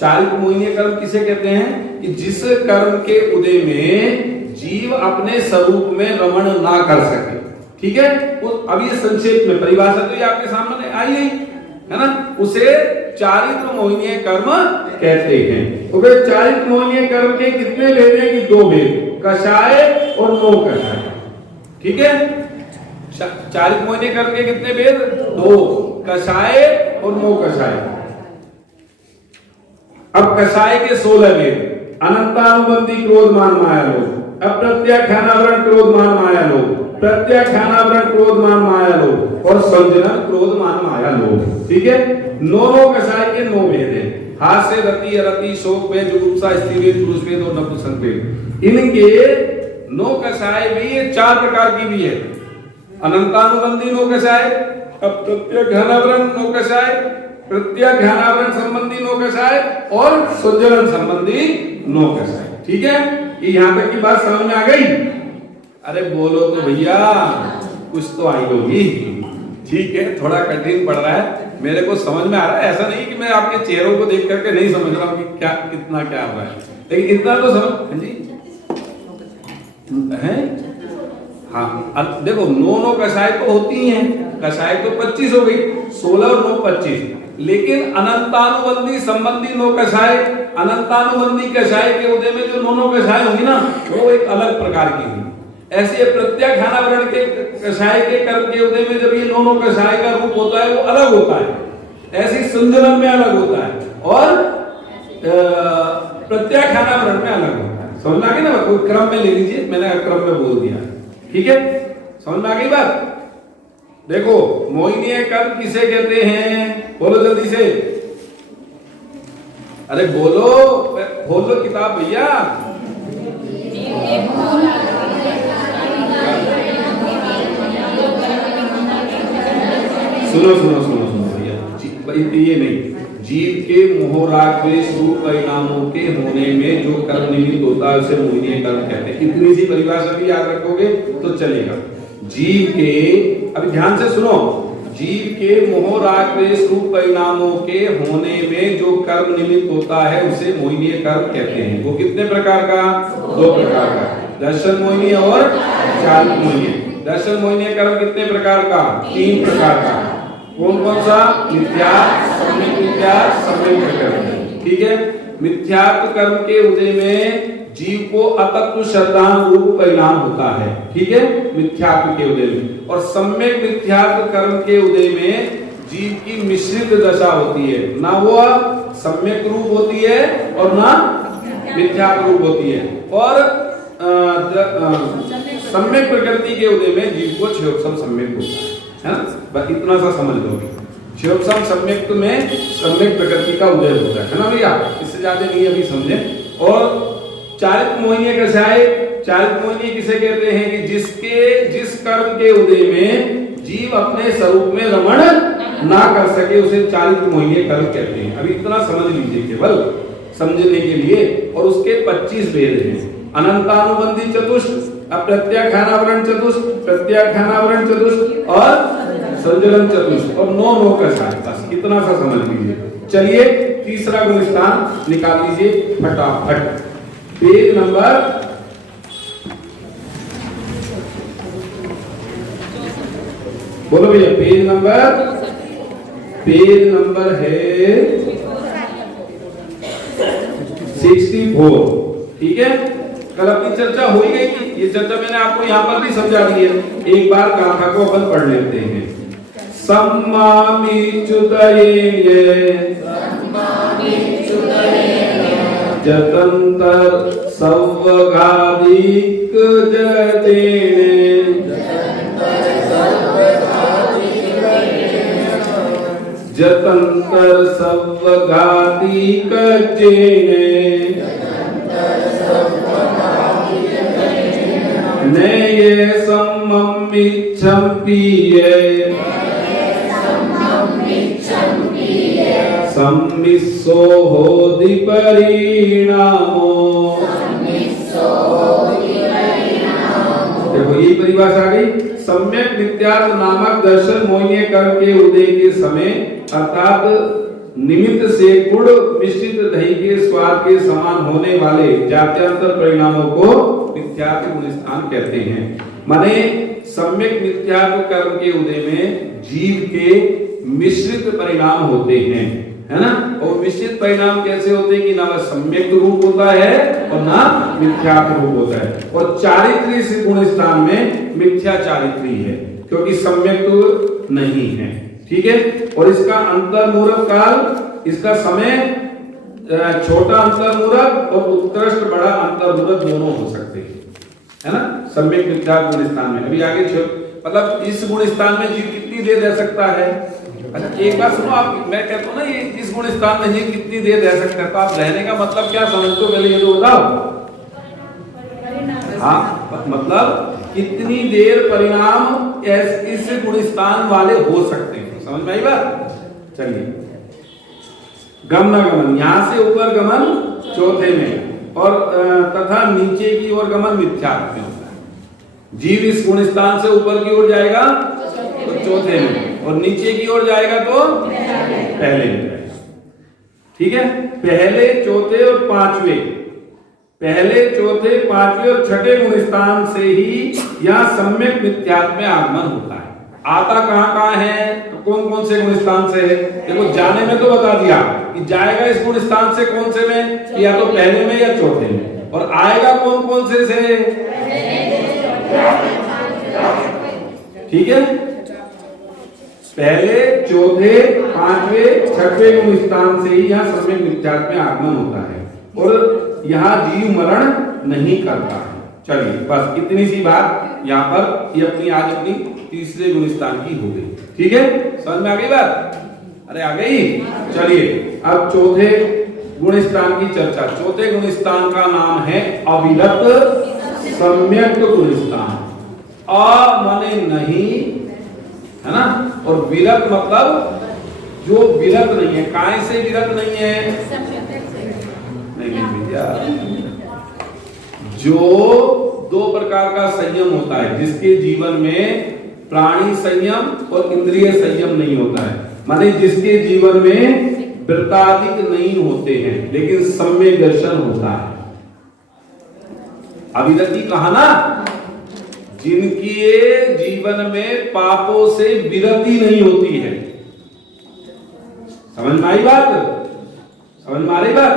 चारित्र मोहिनीय कर्म किसे कहते हैं? कि जिस कर्म के उदय में जीव अपने स्वरूप में रमण ना कर सके। ठीक है, अब ये संक्षेप में परिभाषा तो ये आपके सामने आई है ना, उसे चारित्र मोहिनीय कर्म कहते हैं। तो फिर चारित्र मोहिनीय कर्म के कितने भेद हैं? कि 2 भेद, कषाय और नो कषाय। ठीक है, चारित्र मोहिनीय कर्म के कितने भेद? 2, कषाय और नो कषाय। अब कषाय के 16 भेद। अनंतानुबंधी क्रोध मान माया लोभ, अप्रत्याख्यानावरण क्रोध मान माया लोभ, प्रत्याख्यानावरण क्रोध मान माया लोभ और संजनन क्रोध मान माया लोभ। ठीक है, 9 कषाय के 9 भेद हैं। हास्य, रति, अरति, शोक भेद, जुगुप्सा, स्त्री भेद, पुरुष भेद और नपुंसक भेद। इनके 9 कषाय भी ये 4 प्रकार की भी है। अनंतानुबंधी 9 कषाय, अप्रत्याख्यानावरण 9 कषाय, प्रत्याख्यानावरण संबंधी 9 कषाय और संजनन संबंधी 9 कषाय। ठीक है, ये यहां तक की बात समझ में आ गई? अरे बोलो तो भैया, कुछ तो आई होगी। ठीक है, थोड़ा कठिन पड़ रहा है, मेरे को समझ में आ रहा है। ऐसा नहीं कि मैं आपके चेहरों को देख करके नहीं समझ रहा हूँ कि क्या कितना क्या हो रहा है, लेकिन इतना तो समझ जी है। हाँ, देखो 9 कषाय तो होती हैं, कषाय तो 25 हो गई, 16 और 9 25। लेकिन अनंतानुबंधी संबंधी 9 कषाय, अनंतानुबंधी कषाय के उदय में जो 9 कषाय होंगी ना, वो एक अलग प्रकार की होगी। ऐसे प्रत्याख्यानावरण के कषाय के कर्म के उदय में जब ये 9 कषाय का रूप होता है वो अलग होता है। ऐसे संजनन में अलग होता है और प्रत्याख्यानावरण में अलग होता है। समझ में आ गई ना? कोई क्रम में ले लीजिए, मैंने क्रम में बोल दिया। ठीक है, समझ में आ गई बात? देखो मोहिनीय कर्म किसे कहते हैं, बोलो जल्दी से, अरे बोलो, खोल लो किताब भैया। सुनो सुनो सुनो सुनो भैया, ये नहीं, जीव के मोह राग द्वेष रूप परिणामों के होने में जो कर्म निमित्त होता है उसे मोहिनीय कर्म कहते हैं। इतनी सी परिभाषा भी याद रखोगे तो चलेगा। जीव के, अभी ध्यान से सुनो, जीव के मोह राग द्वेष रूप परिणामों के होने में जो कर्म निमित्त होता है उसे मोहिनीय कर्म कहते हैं। वो कितने प्रकार का, 2 प्रकार का, दर्शन मोहिनी और चारित्र मोहिनी। दर्शन मोहिनीय कर्म कितने प्रकार का, 3 प्रकार का। कौन कौन सा, मिथ्यात्व, सम्यक मिथ्यात्व, सम्यक प्रकृति। ठीक है, मिथ्यात्व कर्म के उदय में जीव को अतत्व श्रद्धान रूप परिणाम होता है। ठीक है, मिथ्यात्व के उदय में। और सम्यक मिथ्यात्व कर्म के उदय में जीव की मिश्रित दशा होती है, ना वो सम्यक रूप होती है और ना मिथ्यात्व रूप होती है। और सम्यक प्रकृति के उदय में जीव को क्षयोपम सम्यक होता है ना। बस इतना सा समझ लोगे, क्षयोपम सम्यक में सम्यक प्रकृति का उदय होता है ना भैया, इससे ज्यादा नहीं अभी समझे। और चारित्र मोहिनी कैसे आए, चारित्र मोहिनी किसे कहते हैं कि जिस कर्म के उदय में जीव अपने स्वरूप में रमण ना कर सके उसे चारित्र मोहिनी कर्म कहते हैं। अभी इतना समझ लीजिए केवल समझने के लिए। और उसके 25 भेद हैं, अनंतानुबंधी चतुष्ट, अप्रत्याख्यानावरण चतुष्ट, प्रत्याख्यानावरण चतुष्ट और संजलन चतुष्ट, और 9 का साथ। बस इतना सा समझ लीजिए। चलिए तीसरा गुण स्थान निकाल लीजिए फटाफट। पेज नंबर, बोलो भैया, पेज नंबर है 64। ठीक है, कल अपनी चर्चा हो ही गई थी, ये चर्चा मैंने आपको यहाँ पर भी समझा दी है। एक बार गाथा को अपन पढ़ लेते हैं। सम्मामि च्युतये जतंतर सव्वघादिक जतेने जतंतर सव्वघादिक जेने नये सम्मिच्छं पीये सम्मिस्सो होदि परिणामो। देखो ये परिभाषा आ गई। सम्यक मिथ्यात्व नामक दर्शन मोहिनीय कर्म के उदय के समय अर्थात निमित्त से गुण मिश्रित दही के स्वाद के समान होने वाले जात्यांतर परिणामों को मिथ्यात्व गुण स्थान कहते हैं। माने सम्यक मिथ्यात्व कर्म के उदय में जीव के मिश्रित परिणाम होते हैं, है ना। और मिश्रित परिणाम कैसे होते हैं कि ना वह सम्यक रूप होता है और ना मिथ्यात्व रूप होता है। और चारित्री से गुण स्थान में मिथ्या चारित्री है, क्योंकि सम्यक नहीं है। ठीक है, और इसका अंतर्मूरक काल, इसका समय छोटा अंतर्मूरक और उत्कृष्ट बड़ा अंतर्मूरक दोनों हो सकते हैं, है ना। सम्यक मिथ्यात्व गुण स्थान में अभी आगे मतलब इस गुण स्थान में जीव कितनी देर रह सकता है। अच्छा एक बात सुनो, आप मैं कहता हूँ ना ये इस गुण स्थान में जीव कितनी देर रह सकता है, तो आप रहने का मतलब क्या समझते हो, पहले ये तो बताओ। हाँ, मतलब कितनी देर परिणाम इस गुण स्थान वाले हो सकते हैं, समझ में आई बात। चलिए, गमनागमन, यहां से ऊपर गमन चौथे में और तथा नीचे की ओर गमन मिथ्यात्व में होता है। जीव इस गुण स्थान से ऊपर की ओर जाएगा तो चौथे में, और नीचे की ओर जाएगा तो पहले में जाएगा। ठीक है, पहले, चौथे और पांचवे, पहले, चौथे, पांचवे और छठे गुण स्थान से ही यह सम्यक मिथ्यात्व में आगमन होता है। आता कहां है, तो कौन कौन से गुण स्थान से है। देखो जाने में तो बता दिया कि जाएगा इस गुण स्थान से कौन से में, या तो पहले में या चौथे में, और आएगा कौन कौन से। ठीक है, पहले, चौथे, पांचवे, छठवे गुण स्थान से ही यहाँ सम्यक मिथ्यात्व में आगमन होता है, और यहाँ जीव मरण नहीं करता है। चलिए बस इतनी सी बात यहाँ पर, ये अपनी आज अपनी तीसरे गुण स्थान की हो गई। ठीक है, समझ में आ गई बात? अरे आ गई। चलिए अब चौथे गुण स्थान की चर्चा। चौथे गुण स्थान का नाम है अविरत सम्यक गुण स्थान। अ माने नहीं, है ना, और विरत मतलब जो विरत नहीं है। काय से विरत नहीं है? नहीं भैया, जो दो प्रकार का संयम होता है, जिसके जीवन में प्राणी संयम और इंद्रिय संयम नहीं होता है, माने जिसके जीवन में वृत्ताधिक नहीं होते हैं लेकिन सम्यक दर्शन होता है। अविरति कहा ना, जिनके जीवन में पापों से विरति नहीं होती है। समझ में आई बात? समझ में आ रही बात?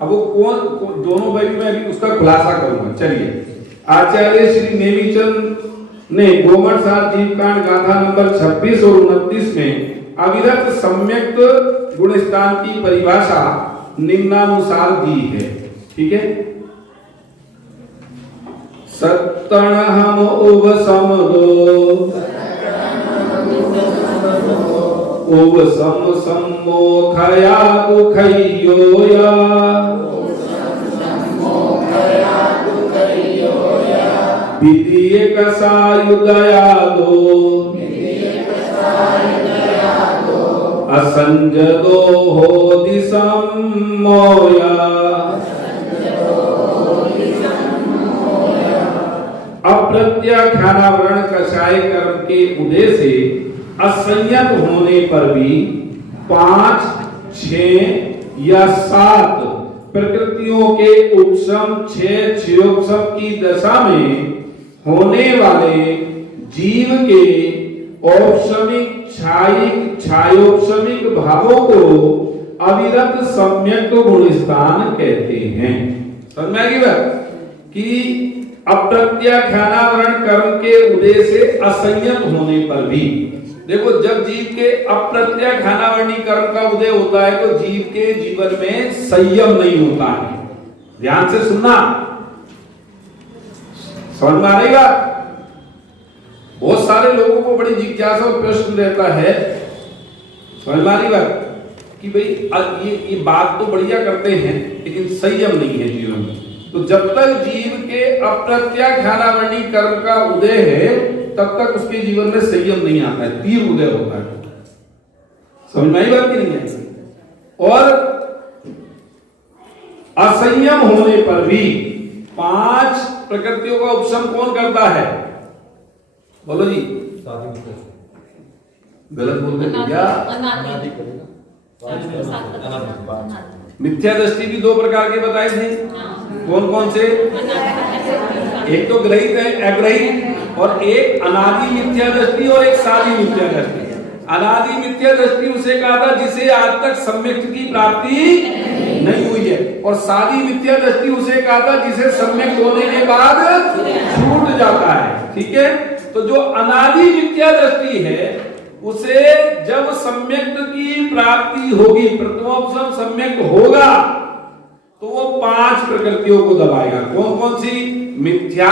अब वो कौन दोनों भाई में अभी उसका खुलासा करूंगा। चलिए, आचार्य श्री नेमीचंद ने गोमटसार जीवकांड गाथा नंबर 26 और 29 में अविरत सम्यक गुण स्थान की परिभाषा निम्नानुसार दी है। ठीक है, सत्तण हम उब समदो उब सम सम्मोखया दुखयोया विदीय कसायुदया दो असंजदो हो दिसम मोया अप्रत्याख्यानावरण कषाय कर्म के उदय से असंयत होने पर भी 5, 6 या 7 प्रकृतियों के उपशम 6 क्षयोपशम की दशा में होने वाले जीव के औपशमिक क्षायिक क्षायोपशमिक भावों को अविरत सम्यक गुण स्थान कहते हैं। समझ में आएगी बात कि अप्रत्याख्यानावरण कर्म के उदय से असंयत होने पर भी, देखो जब जीव के अप्रत्याख्यानावरणी कर्म का उदय होता है तो जीव के जीवन में संयम नहीं होता है। ध्यान से सुनना, समझ में आ रही बात? बहुत सारे लोगों को बड़ी जिज्ञासा और प्रश्न रहता है, समझ में आ रही बात, कि भाई ये बात तो बढ़िया करते हैं लेकिन संयम नहीं है जीवन में। तो जब तक जीव के अप्रत्याख्यानावरणी कर्म का उदय है तब तक उसके जीवन में संयम नहीं आता है, तीव्र उदय होता है। समझ में आई बात की नहीं है? और असंयम होने पर भी 5 प्रकृतियों का उपशम कौन करता है? बोलो जी। गलत बोल रहे क्या? मिथ्या दृष्टि भी 2 प्रकार के बताए थे। कौन कौन से? एक तो ग्रहित है, अग्रहित, और एक अनादि मिथ्या दृष्टि और एक सादी मिथ्या दृष्टि। अनादि मिथ्या दृष्टि उसे कहा था जिसे आज तक सम्यक की प्राप्ति नहीं हुई है, और सादी मिथ्या दृष्टि उसे कहा था जिसे सम्यक होने के बाद छूट जाता है। ठीक है, तो जो अनादि मिथ्या दृष्टि है उसे जब सम्यक की प्राप्ति होगी, प्रथमोपशम सम्यक होगा, तो वो 5 प्रकृतियों को दबाएगा। कौन कौन सी? मिथ्या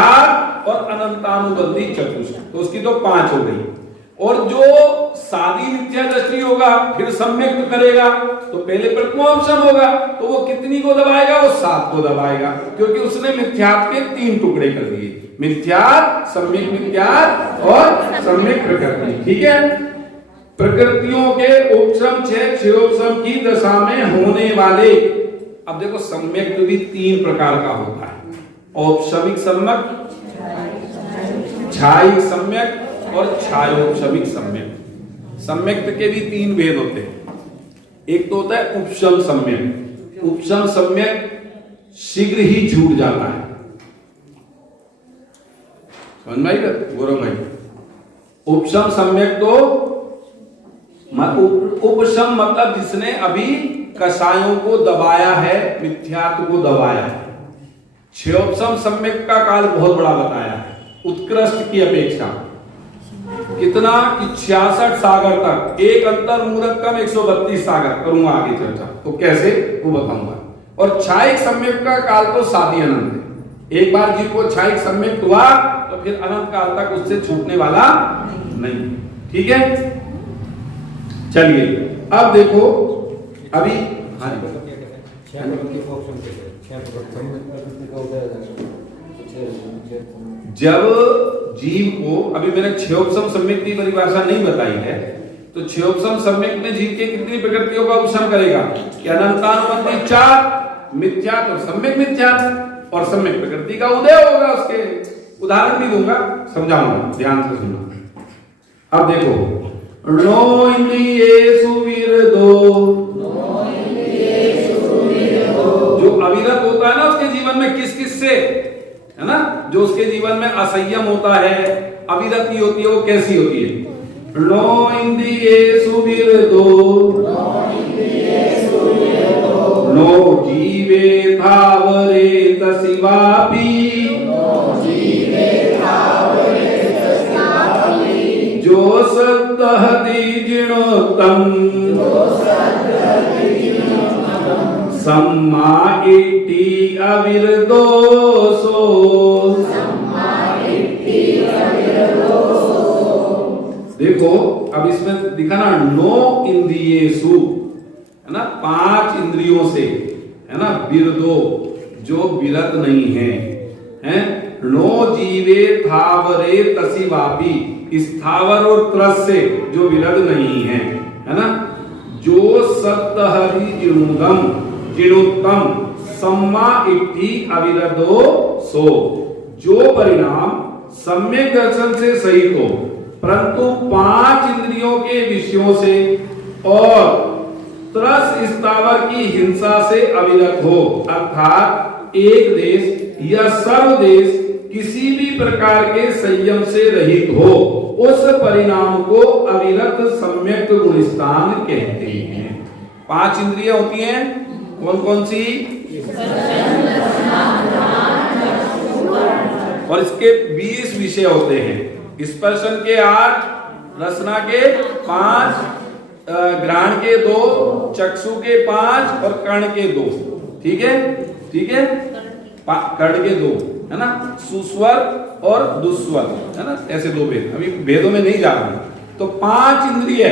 और अनंतानुबंधी चतुष्ट, तो उसकी तो 5 हो गई। और जो सादी मिथ्या दृष्टि होगा फिर सम्यक करेगा, तो पहले प्रथमोपशम होगा, तो वो कितनी को दबाएगा? वो 7 को दबाएगा, क्योंकि उसने मिथ्यात्व के 3 टुकड़े कर दिए, मिथ्यात्व, सम्यक मिथ्यात्व और सम्यक प्रकृति। ठीक है, प्रकृतियों के उपशम 6 क्षयोपशम की दशा में होने वाले, अब देखो सम्यक भी 3 प्रकार का होता है, औपशमिक सम्यक, क्षायिक सम्यक और क्षायोपशमिक सम्यक। सम्यक के भी 3 भेद होते हैं। एक तो होता है उपशम सम्यक। उपशम सम्यक शीघ्र ही छूट जाता है। समझ में आई गौरव भाई? उपशम सम्यक तो उपशम मतलब जिसने अभी कषायों को दबाया है, मिथ्यात्व को दबाया है। क्षयोपशम सम्यक का काल बहुत बड़ा बताया है, उत्कृष्ट की अपेक्षा। कितना कि 66 सागर तक, एक अंतर मूर्त कम 132 सागर। करूंगा आगे चर्चा, तो कैसे वो बताऊंगा। और क्षायिक सम्यक का काल तो साधी अनंत है। एक बार जीव को क्षायिक सम्यक हुआ तो फिर अनंत काल तक उससे छूटने वाला नहीं। ठीक है, चलिए अब देखो अभी हाँ जब जीव को, अभी मैंने क्षयोपम सम्यक की परिभाषा नहीं बताई है, तो क्षयोपम सम्यक में जीव के कितनी प्रकृतियों का उपशम करेगा कि अनंतानुबंधी 4 मिथ्यात्व और सम्यक मिथ्यात्व और सम्यक प्रकृति का उदय होगा। उसके उदाहरण भी दूंगा, समझाऊंगा, ध्यान से सुनना। अब देखो नो इंद्रियेषु विरदो, जो अविरत होता है ना उसके जीवन में किस किस से, है ना, जो उसके जीवन में असंयम होता है, अविरति होती है, वो कैसी होती है? नो इंद्रियेषु विरदो, नो जीवे थावरेत शिवापि, जो सद्दहति जीर्णोत्तम, सम्मा इति अविरदोषो। देखो अब इसमें दिखा ना, नो इंद्रियेषु, है ना, 5 इंद्रियों से, है ना, विरदो, जो विरत नहीं है, हैं, नो जीवे थावरे तसिवापि, स्थावर और त्रस से जो विरत नहीं है ना, जो सत्तहरि जीर्णोत्तम, सम्मा इति अविरदो सो, जो परिणाम सम्यक दर्शन से सहित हो परंतु 5 इंद्रियों के विषयों से और त्रस स्थावर की हिंसा से अविरत हो, अर्थात एक देश या सर्वदेश किसी भी प्रकार के संयम से रहित हो, उस परिणाम को अविरत सम्यक गुणस्थान कहते हैं। 5 इंद्रियां होती हैं, कौन कौन सी? और इसके 20 विषय होते हैं। स्पर्शन के 8, रसना के 5, ग्रहण के 2, चक्षु के 5 और कर्ण के 2। ठीक है, ठीक है, कर्ण के 2, है ना, सुस्वर और दुस्वर, है ना, ऐसे 2 भेद, अभी भेदों में नहीं जा रहा हूं। तो 5 इंद्रिय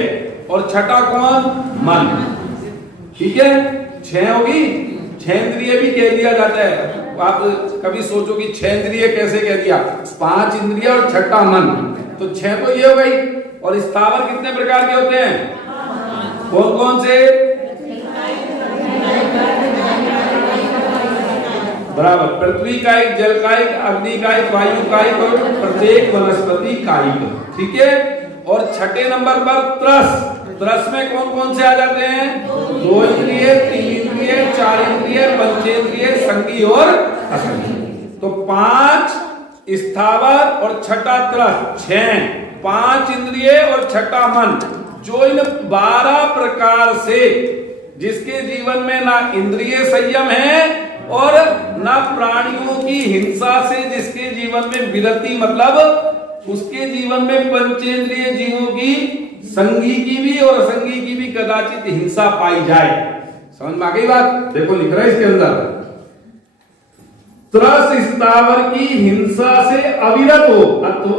और छठा कौन? मन। ठीक है, 6 होगी, 6 इंद्रिय भी कह दिया जाता है। आप कभी सोचो कि 6 इंद्रिय कैसे कह दिया? 5 इंद्रिय और छठा मन, तो 6 तो ये हो गई। और स्थावर कितने प्रकार के होते हैं? कौन कौन से? बराबर, पृथ्वी कायिक, जल कायिक, अग्नि कायिक, वायु कायिक और प्रत्येक वनस्पति कायिक। ठीक है, और छठे नंबर पर त्रस। त्रस में कौन कौन से आ जाते हैं? 2 इंद्रिय, 3 इंद्रिय, 4 इंद्रिय, पंचेंद्रिय, संगी और असंगी। तो 5 स्थावर और छठा त्रस, 6, 5 इंद्रिय और छठा मन, जो इन 12 प्रकार से जिसके जीवन में ना इंद्रिय संयम है और ना प्राणियों की हिंसा से जिसके जीवन में विरति, मतलब उसके जीवन में पंचेंद्रिय जीवों की संगी की भी और असंगी की भी कदाचित हिंसा पाई जाए। समझ में आ गई बात? देखो लिख रहा है इसके अंदर, त्रस स्थावर की हिंसा से अविरत हो,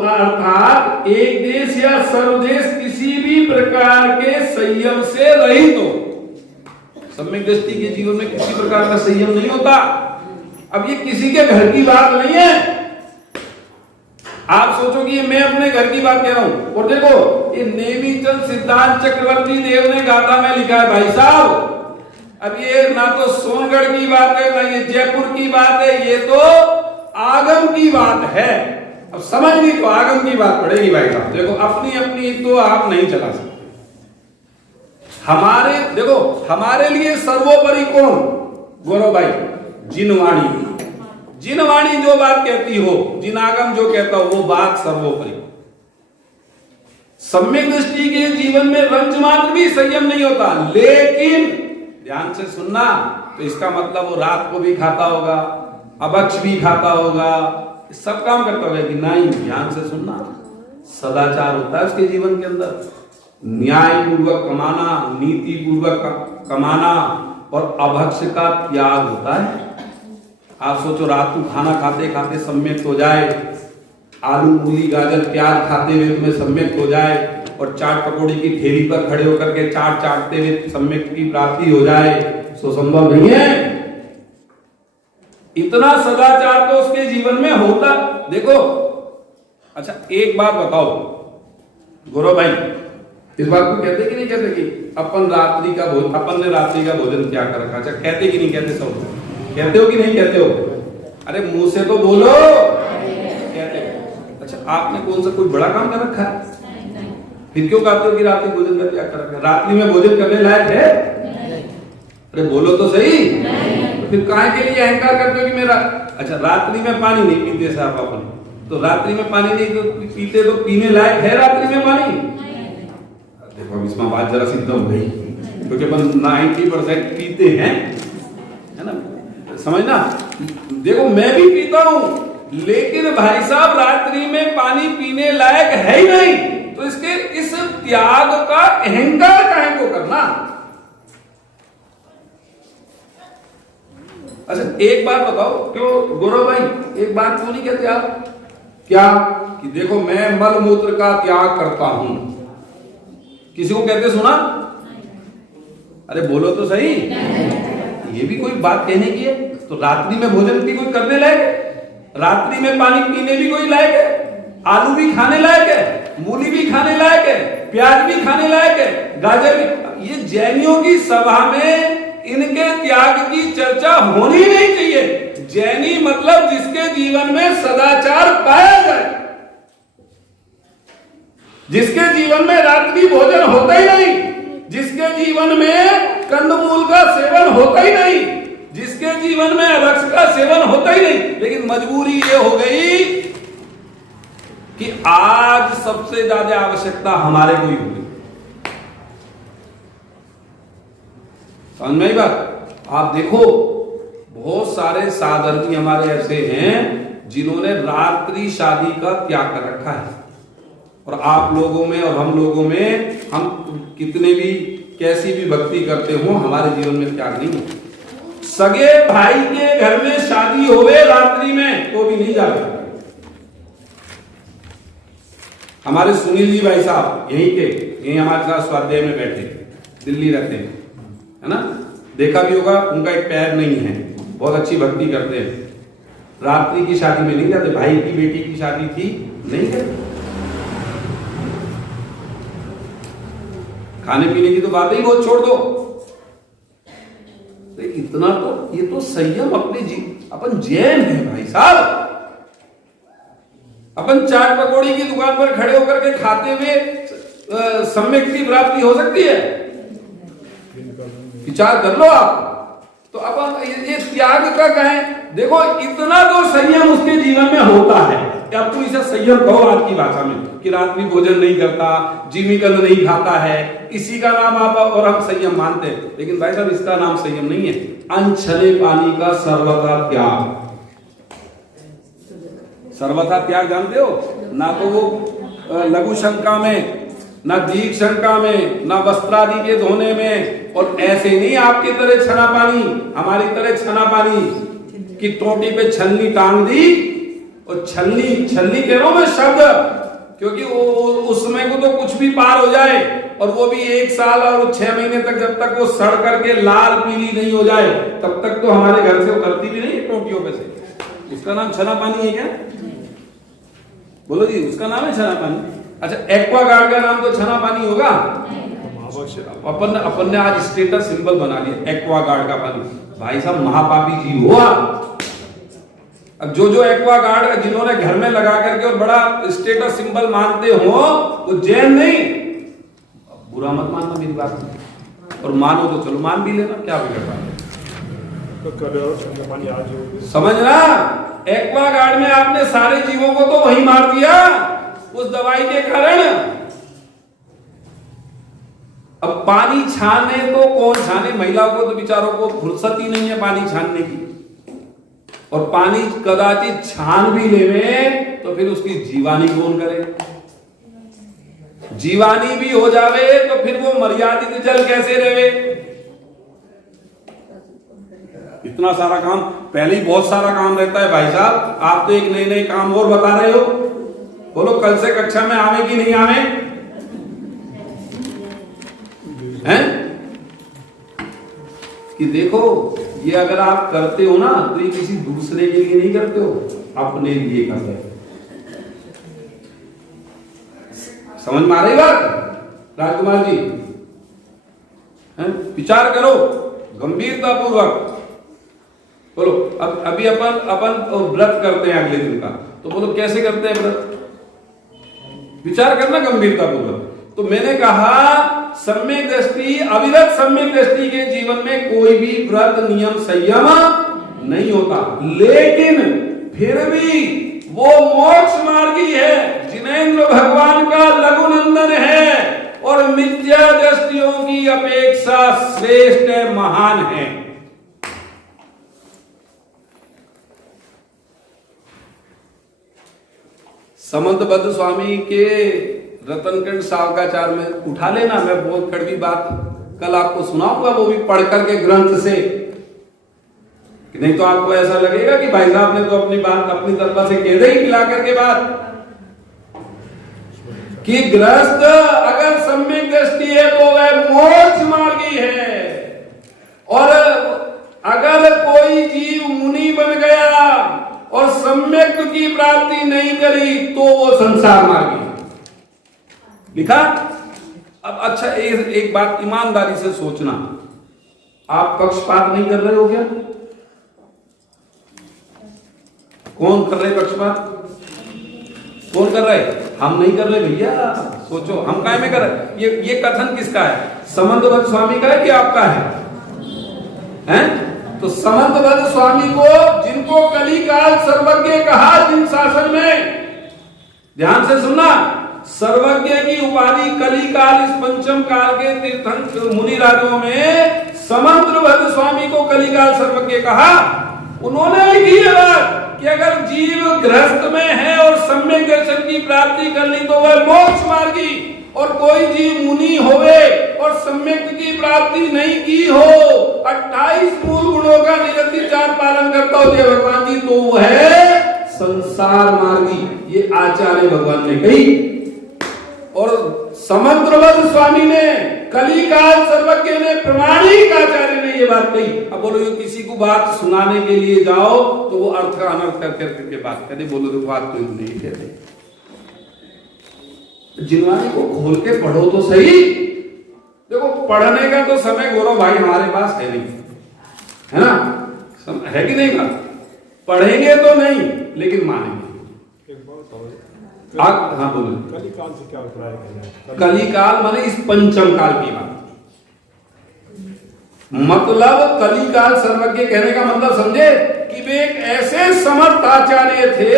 अर्थात एक देश या सर्वदेश किसी भी प्रकार के संयम से रहित हो। सम्यक दृष्टि के जीवन में किसी प्रकार का संयम नहीं होता। अब ये किसी के घर की बात नहीं है। आप सोचो कि मैं अपने घर की बात कह रहा हूं, और देखो ये नेमीचंद सिद्धांत चक्रवर्ती देव ने गाथा में लिखा है, भाई साहब अब ये ना तो सोनगढ़ की बात है ना ये जयपुर की बात है, ये तो आगम की बात है। अब समझनी तो आगम की बात पड़ेगी भाई साहब। देखो अपनी अपनी तो आप नहीं चला सकते। हमारे देखो हमारे लिए सर्वोपरि कौन? गौरव भाई, जिनवाणी। जिनवाणी जो बात कहती हो, जिन आगम जो कहता हो, वो बात सर्वोपरि। सम्यक दृष्टि के जीवन में रंज मात्र भी संयम नहीं होता, लेकिन ध्यान से सुनना, तो इसका मतलब वो रात को भी खाता होगा, अभक्ष भी खाता होगा, सब काम करता होगा कि नहीं। ध्यान से सुनना, सदाचार होता है उसके जीवन के अंदर, न्याय पूर्वक कमाना, नीति पूर्वक कमाना और अभक्ष का त्याग होता है। आप सोचो रात को खाना खाते खाते सम्यक हो जाए, आलू मूली गाजर प्याज खाते हुए तुम्हें सम्यक हो जाए और चाट पकौड़ी की ठेली पर खड़े होकर के चाट चाटते हुए सम्यक की प्राप्ति हो जाए, सो संभव नहीं है। इतना सदाचार तो उसके जीवन में होता। देखो अच्छा एक बात बताओ गौरव भाई, इस बात को कहते कि नहीं कहते कि अपन ने रात्रि का भोजन क्या कर रखा? अच्छा कहते कि नहीं कहते? सब कहते हो कि नहीं कहते हो? अरे मुंह से तो बोलो, कहते हो। अच्छा आपने कौन सा कोई बड़ा काम कर रखा है? फिर क्यों कहते हो कि रात्रि भोजन का त्याग कर रखा है? रात्रि में भोजन करने लायक है? अरे बोलो तो सही। तो फिर काहे के लिए अहंकार करते हो कि मेरा? अच्छा रात्रि में पानी नहीं पीते साहब अपन, तो रात्रि में पानी नहीं पीते तो पीने लायक है रात्रि में पानी? देखो इसमें बात जरा सी दम गई, क्योंकि अपन 90% पीते हैं, है ना? समझना। देखो मैं भी पीता हूं, लेकिन भाई साहब रात्रि में पानी पीने लायक है ही नहीं, तो इसके इस त्याग का अहंकार काहे को करना? अच्छा एक बात बताओ, क्यों गौरव भाई एक बात क्यों नहीं कहते आप? क्या कि देखो मैं मल मूत्र का त्याग करता हूं, किसी को कहते सुना? अरे बोलो तो सही। ये भी कोई बात कहने की है? तो रात्रि में भोजन भी कोई करने लायक है? रात्रि में पानी पीने भी कोई लायक है? आलू भी खाने लायक है, मूली भी खाने लायक है, प्याज भी खाने लायक है, गाजर भी। ये जैनियों की सभा में इनके त्याग की चर्चा होनी नहीं चाहिए। जैनी मतलब जिसके जीवन में सदाचार पाया जाए, जिसके जीवन में रात्रि भोजन होता ही नहीं, जिसके जीवन में कंदमूल का सेवन होता ही नहीं, जिसके जीवन में अभक्ष का सेवन होता ही नहीं। लेकिन मजबूरी ये हो गई कि आज सबसे ज्यादा आवश्यकता हमारे को ही होगी। समझ में आई बात? आप देखो बहुत सारे साधर्मी हमारे ऐसे हैं जिन्होंने रात्रि शादी का त्याग कर रखा है, और आप लोगों में और हम लोगों में हम कितने भी कैसी भी भक्ति करते हो, हमारे जीवन में त्याग नहीं है। सगे भाई के घर में शादी होवे रात्रि में तो भी नहीं जाते। हमारे सुनील जी भाई साहब यही हमारे साथ स्वाध्याय में बैठे, दिल्ली रहते हैं, है ना? देखा भी होगा, उनका एक पैर नहीं है, बहुत अच्छी भक्ति करते हैं। रात्रि की शादी में नहीं जाते, भाई की बेटी की शादी थी नहीं गए। खाने पीने की तो बात ही बहुत छोड़ दो। तो इतना तो ये तो संयम अपने अपन जैन है भाई साहब। अपन चाट पकौड़ी की दुकान पर खड़े होकर के खाते हुए सम्यक की प्राप्ति हो सकती है? विचार कर लो आप। तो अपन ये त्याग का कहें, देखो इतना तो संयम उसके जीवन में होता है। अब तो इसे संयम कहो आज की भाषा में, कि रात्रि भोजन नहीं करता, जिमीकंद नहीं खाता है, इसी का नाम आप और हम संयम मानते हैं। लेकिन भाई साहब इसका नाम संयम नहीं है। अनछने पानी का सर्वथा त्याग। सर्वथा त्याग जानते हो ना? तो वो लघु शंका में, ना दीर्घ शंका में, ना वस्त्रादि के धोने में, और ऐसे नहीं आपके तरह छना पानी, हमारी तरह छना पानी की टोटी पे छलनी टांग दी। और छलनी कह रहा हूं मैं शब्द, क्योंकि उसमें को तो कुछ भी पार हो जाए, और वो भी 1 साल और 6 महीने तक, जब तक वो सड़ करके लाल पीली नहीं हो जाए तब तक तो हमारे घर से उतरती भी नहीं टोटियों पे से। उसका नाम छना पानी है क्या? बोलो जी, उसका नाम है छना पानी? अच्छा एक्वागार्ड का नाम तो छना पानी होगा? अपन ने आज स्टेटस सिंबल बना लिया एक्वागार्ड का पानी। भाई साहब महापापी जीव हो आप। अब जो एक्वागार्ड जिन्होंने घर में लगा करके और बड़ा स्टेटस सिंबल मानते हो, वो जैन नहीं। बुरा मत मानना मेरी बात, और मानो तो चलो मान भी लेना, क्या बिगड़ रहा है? समझना, एक्वागार्ड में आपने सारे जीवों को तो वही मार दिया उस दवाई के कारण। अब पानी छाने तो कौन छाने? महिलाओं को तो बेचारों को फुर्सत ही नहीं है पानी छानने की, और पानी कदाचित छान भी लेवे तो फिर उसकी जीवानी कौन करे? जीवानी भी हो जावे तो फिर वो मर्यादित जल कैसे रहे? इतना सारा काम, पहले ही बहुत सारा काम रहता है भाई साहब। आप तो एक नए काम और बता रहे हो। बोलो कल से कक्षा में आवे कि नहीं आवे? हैं? कि देखो ये अगर आप करते हो ना तो ये किसी दूसरे के लिए नहीं करते हो, अपने लिए कर रहे हो। समझ में आ रही बात राजकुमार जी? विचार करो गंभीरता पूर्वक। बोलो अब अभी अपन व्रत करते हैं अगले दिन का, तो बोलो कैसे करते हैं व्रत? विचार करना गंभीरता पूर्वक। तो मैंने कहा सम्यक दृष्टि, अविरत सम्यक दृष्टि के जीवन में कोई भी व्रत नियम संयम नहीं होता, लेकिन फिर भी वो मोक्ष मार्गी है, जिनेंद्र भगवान का लघु नंदन है और मिथ्या दृष्टियों की अपेक्षा श्रेष्ठ है, महान है। समंतबद्ध स्वामी के रतनखंड सावकाचार में उठा लेना, मैं बहुत कड़वी बात कल आपको सुनाऊंगा, वो भी पढ़ करके ग्रंथ से। नहीं तो आपको ऐसा लगेगा कि भाई साहब ने तो अपनी बात अपनी तरफ से कह दी मिला करके बात, कि गृहस्थ अगर सम्यक दृष्टि है तो वह मोक्ष मार्गी है, और अगर कोई जीव मुनि बन गया और सम्यक की प्राप्ति नहीं करी तो वो संसार मार्गी है। लिखा। अब अच्छा एक बात ईमानदारी से सोचना, आप पक्षपात नहीं कर रहे हो क्या? कौन कर रहे पक्षपात? कौन कर रहे? हम नहीं कर रहे भैया। सोचो हम काय में कर रहे? ये कथन किसका है? समंतबद्ध स्वामी का है कि आपका है? हैं? तो समंतबद्ध स्वामी को, जिनको कलिकाल सर्वज्ञ कहा, जिन शासन में, ध्यान से सुनना, सर्वज्ञ की उपाधि कलिकाल इस पंचम काल के तीर्थंकर मुनि राजों में समंतबद्ध स्वामी को कलिकाल सर्वज्ञ कहा। उन्होंने लिखी है बात कि अगर जीव गृहस्थ में है और सम्यक दर्शन की प्राप्ति कर ली तो वह मोक्ष मार्गी, और कोई जीव मुनि होवे और सम्यक की प्राप्ति नहीं की हो, 28 मूल गुणों का निरतिचार पालन करता हो जय भगवान जी, तो वो है संसार मार्गी। ये आचार्य भगवान ने कही, और समंतबद्ध स्वामी ने, कलिकाल सर्वज्ञ ने, प्रमाणिक आचार्य ने ये बात कही। अब बोलो ये किसी को बात सुनाने के लिए जाओ तो वो अर्थ का अनर्थ करके बात करे, बोलो तो बात तो नहीं कहते। जिनवानी को खोल के पढ़ो तो सही। देखो पढ़ने का तो समय गौरव भाई हमारे पास है नहीं, है ना? है कि नहीं बात? पढ़ेंगे तो नहीं लेकिन मानेंगे। हाँ बोलो। कलिकाल से क्या अभिप्राय है? कलिकाल माने इस पंचम काल की बात, मतलब कलिकाल सर्वज्ञ कहने का मतलब समझे कि वे एक ऐसे समर्थ आचार्य थे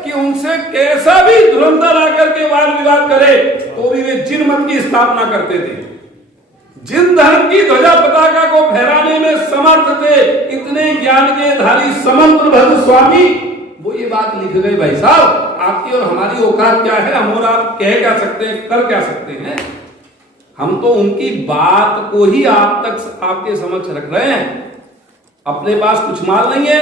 कि उनसे कैसा भी धुरंधर आकर के वाद विवाद करे तो भी वे जिन मत की स्थापना करते थे, जिन धर्म की ध्वजा पताका को फहराने में समर्थ थे, इतने ज्ञान के धारी समंतबद्ध स्वामी वो ये बात लिख गए। भाई साहब आपकी और हमारी औकात क्या है? हम और आप कह क्या सकते हैं, कर क्या सकते हैं? हम तो उनकी बात को ही आप तक आपके समक्ष रख रहे हैं, अपने पास कुछ माल नहीं है,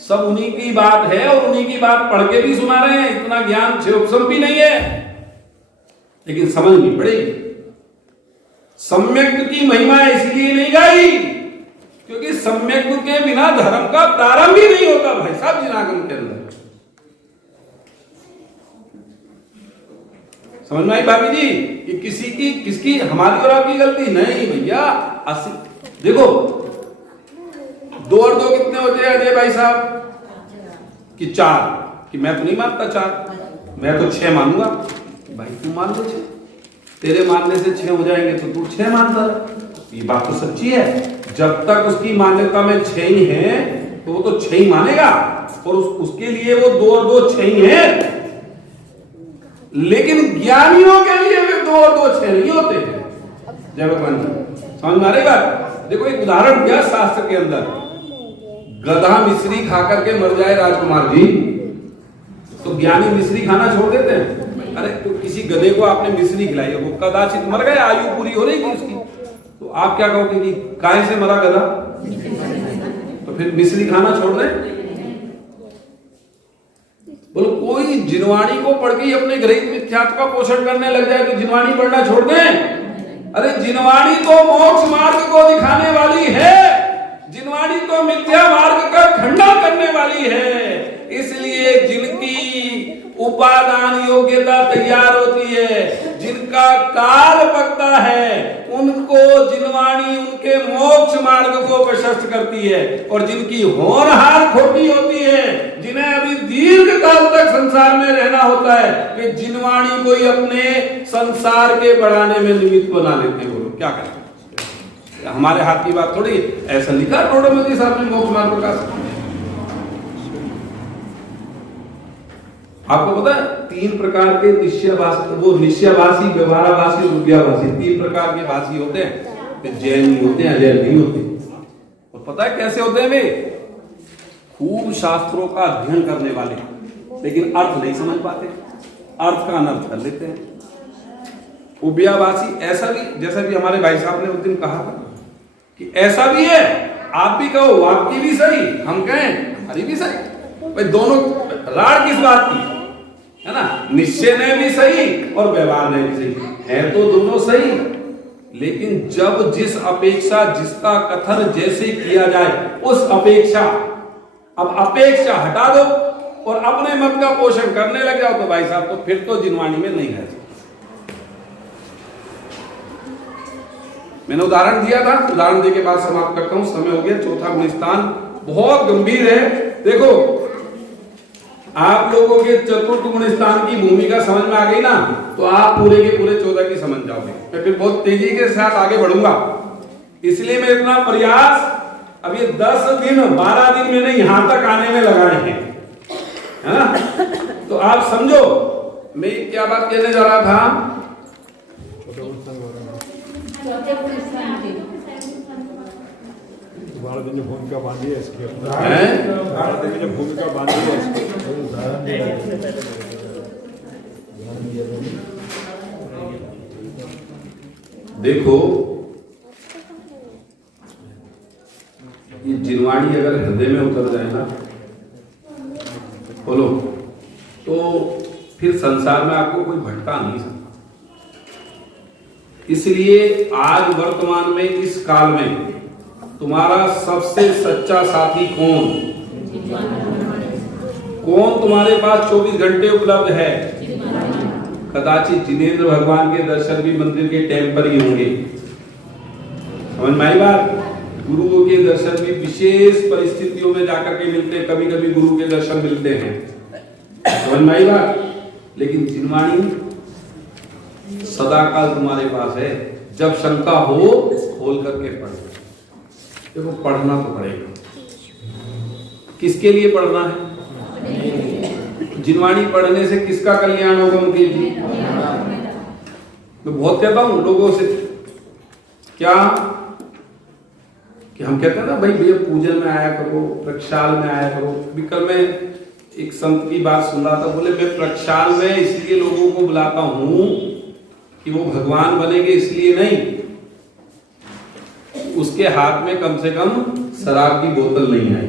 सब उन्हीं की बात है और उन्हीं की बात पढ़ के भी सुना रहे हैं, इतना ज्ञान क्षयोपम भी नहीं है, लेकिन समझनी पड़ेगी। सम्यक की महिमा इसलिए नहीं गाई क्योंकि सम्यक के बिना धर्म का प्रारंभ ही नहीं होता भाई साहब जिनागम के अंदर। समझ में आई भाभी जी? कि किसकी हमारी और आपकी गलती नहीं भैया। देखो 2 और 2 कितने होते हैं अजय भाई साहब? कि 4, कि मैं तो नहीं मानता 4, मैं तो 6 मानूंगा। भाई तू मान लो 6, तेरे मानने से 6 हो जाएंगे तो तू 6 मानता। ये बात तो सच्ची है। जब तक उसकी मान्यता में 6 ही है तो वो तो 6 ही मानेगा, और उसके लिए वो 2 और 2 6 ही है। लेकिन ज्ञानियों के लिए वे 2 और 2 6 नहीं होते हैं। जय भगवान जी, समझ में आ रही बात? देखो एक उदाहरण दिया शास्त्र के अंदर, गधा मिश्री खा करके मर जाए राजकुमार जी, तो ज्ञानी मिश्री खाना छोड़ देते हैं? अरे तो किसी गधे को आपने मिश्री खिलाई, वो कदाचित मर गया, आयु पूरी हो रही थी उसकी, तो आप क्या कहोगे कि काहे से मरा गधा? तो फिर मिश्री खाना छोड़ रहे? बोलो कोई जिनवाणी को पढ़ के अपने गृहित मिथ्यात्व का पोषण करने लग जाए तो जिनवाणी पढ़ना छोड़ दें? अरे जिनवाणी तो मोक्ष मार्ग को दिखाने वाली है, जिनवाणी तो मिथ्या मार्ग का खंडन करने वाली है। इसलिए जिनकी उपादान योग्यता तैयार होती है, जिनका काल पकता है, उनको जिनवाणी उनके मोक्ष मार्ग को प्रशस्त करती है। और जिनकी होनहार खोटी होती है, जिन्हें अभी दीर्घ काल तक संसार में रहना होता है, कि जिनवाणी को ही अपने संसार के बढ़ाने में निमित्त बना लेते हैं। बोलो क्या करें? हमारे हाथ की बात थोड़ी, ऐसा लिखा टोडरमल साहब ने मोक्ष मार्ग प्रकाश। आपको पता है 3 प्रकार के निश्चयभाषी, वो निश्चयभाषी, व्यवहाराभाषी और रुपयाभाषी, 3 प्रकार के भाषी होते हैं। जैन होते हैं, अजैन नहीं होते। और पता है कैसे होते हैं वे? खूब शास्त्रों का अध्ययन करने वाले, लेकिन अर्थ नहीं समझ पाते, अर्थ का अनर्थ कर लेते हैं। उभयाभाषी ऐसा भी, जैसा भी हमारे भाई साहब ने उस दिन कहा था कि ऐसा भी है, आप भी कहो आपकी भी सही, हम कहें हमारी भी सही। भाई दोनों राड किस बात की है ना? निश्चय ने भी सही और व्यवहार ने भी सही है, तो दोनों सही। लेकिन जब जिस अपेक्षा, जिसका कथन जैसे किया जाए उस अपेक्षा, अब अपेक्षा हटा दो और अपने मत का पोषण करने लग जाओ तो भाई साहब तो फिर तो जिनवाणी में नहीं है। मैंने उदाहरण दिया था, उदाहरण दे के बाद समाप्त करता हूं, समय हो गया। चौथा गुणस्थान बहुत गंभीर है। देखो आप लोगों के चतुर्थ गुणस्थान की भूमिका समझ में आ गई ना, तो आप पूरे के पूरे 14 की समझ जाओगे। मैं फिर बहुत तेजी के साथ आगे बढ़ूंगा, इसलिए मैं इतना प्रयास अब ये 10 दिन 12 दिन मैंने यहां तक आने में लगाए हैं, है ना? तो आप समझो मैं क्या बात कहने जा रहा था। भारत ने भूमिका बांधी है इसकी, भारत ने भूमिका बांधी है इसकी। देखो ये जिनवाणी अगर हृदय में उतर जाए ना, बोलो, तो फिर संसार में आपको कोई भटका नहीं सकता। इसलिए आज वर्तमान में इस काल में तुम्हारा सबसे सच्चा साथी कौन? कौन तुम्हारे पास 24 घंटे उपलब्ध है? कदाचित जिनेंद्र भगवान के दर्शन भी मंदिर के टाइम पर ही होंगे। समझ में आई बात? गुरुओं के दर्शन भी विशेष परिस्थितियों में जाकर के मिलते हैं, कभी कभी गुरु के दर्शन मिलते हैं। समझ में आई बात? लेकिन जिनवाणी सदा काल तुम्हारे पास है। जब शंका हो खोल करके पढ़ो। देखो पढ़ना तो पड़ेगा। किसके लिए पढ़ना है? जिनवाणी पढ़ने से किसका कल्याण होगा? उनके जी। मैं बहुत कहता हूं लोगों से, क्या कि हम कहते हैं ना भाई भैया पूजन में आया करो, प्रक्षाल में आया करो। कल मैं एक संत की बात सुन रहा था, बोले मैं प्रक्षाल में इसलिए लोगों को बुलाता हूं कि वो भगवान बनेंगे, इसलिए नहीं, उसके हाथ में कम से कम शराब की बोतल नहीं आई।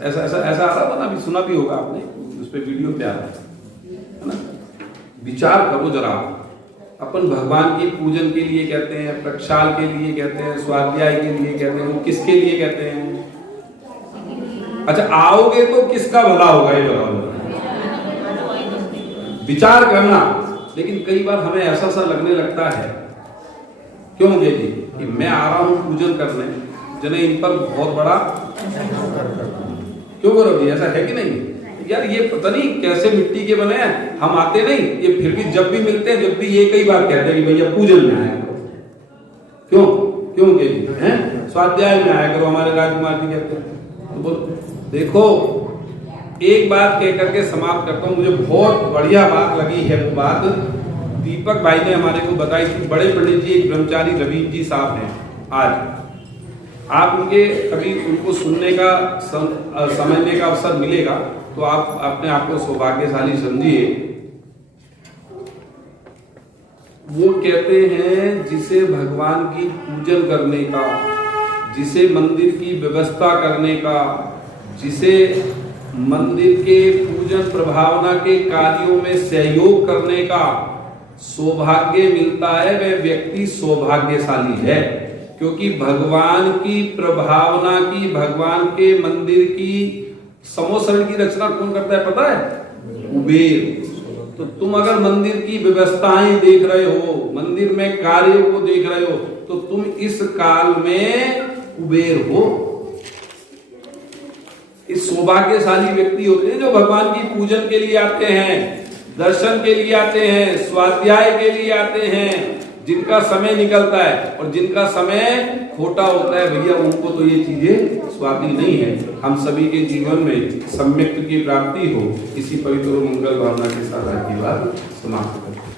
ऐसा ऐसा ऐसा आ रहा था ना, अभी सुना भी होगा आपने, उस पर वीडियो पे आ रहा है ना। विचार करो जरा, अपन भगवान की पूजन के लिए कहते हैं, प्रक्षाल के लिए कहते हैं, स्वाध्याय के लिए कहते हैं, वो किसके लिए कहते हैं? अच्छा आओगे तो किसका भला होगा ये बताओ, विचार करना। लेकिन कई बार हमें ऐसा सा लगने लगता है, क्यों जी, कि मैं आ रहा हूं पूजन करने, जने इन पर बहुत बड़ा क्यों करोगे? ऐसा है कि नहीं यार? ये पता नहीं कैसे मिट्टी के बने हैं, हम आते नहीं, ये फिर भी जब भी मिलते हैं, जब भी ये कई बार कहते हैं कि भैया पूजन में आया करो। क्यों क्यों के जी हैं? स्वाध्याय में आया करो, हमारे राजकुमार जी कहते हैं। तो बोलो, देखो एक बात कह करके समाप्त करता हूं। मुझे बहुत बढ़िया बात लगी है वो बात, दीपक भाई ने हमारे को बताई थी। बड़े पंडित जी, एक ब्रह्मचारी रवीन जी साहब हैं, आज आप उनके कभी उनको सुनने का समझने का अवसर मिलेगा तो आप अपने आप को सौभाग्यशाली समझिए। वो कहते हैं जिसे भगवान की पूजन करने का, जिसे मंदिर की व्यवस्था करने का, जिसे मंदिर के पूजन प्रभावना के कार्यों में सहयोग करने का सौभाग्य मिलता है, वह व्यक्ति सौभाग्यशाली है। क्योंकि भगवान की प्रभावना की, भगवान के मंदिर की समोसरण की रचना कौन करता है पता है? कुबेर। तो तुम अगर मंदिर की व्यवस्थाएं देख रहे हो, मंदिर में कार्यों को देख रहे हो, तो तुम इस काल में कुबेर हो। इस सौभाग्यशाली व्यक्ति होते हैं जो भगवान की पूजन के लिए आते हैं, दर्शन के लिए आते हैं, स्वाध्याय के लिए आते हैं, जिनका समय निकलता है। और जिनका समय खोटा होता है भैया, उनको तो ये चीजें स्वादी नहीं है। हम सभी के जीवन में सम्यक्त की प्राप्ति हो, इसी पवित्र मंगल भावना के साथ आज की बात समाप्त करते हैं।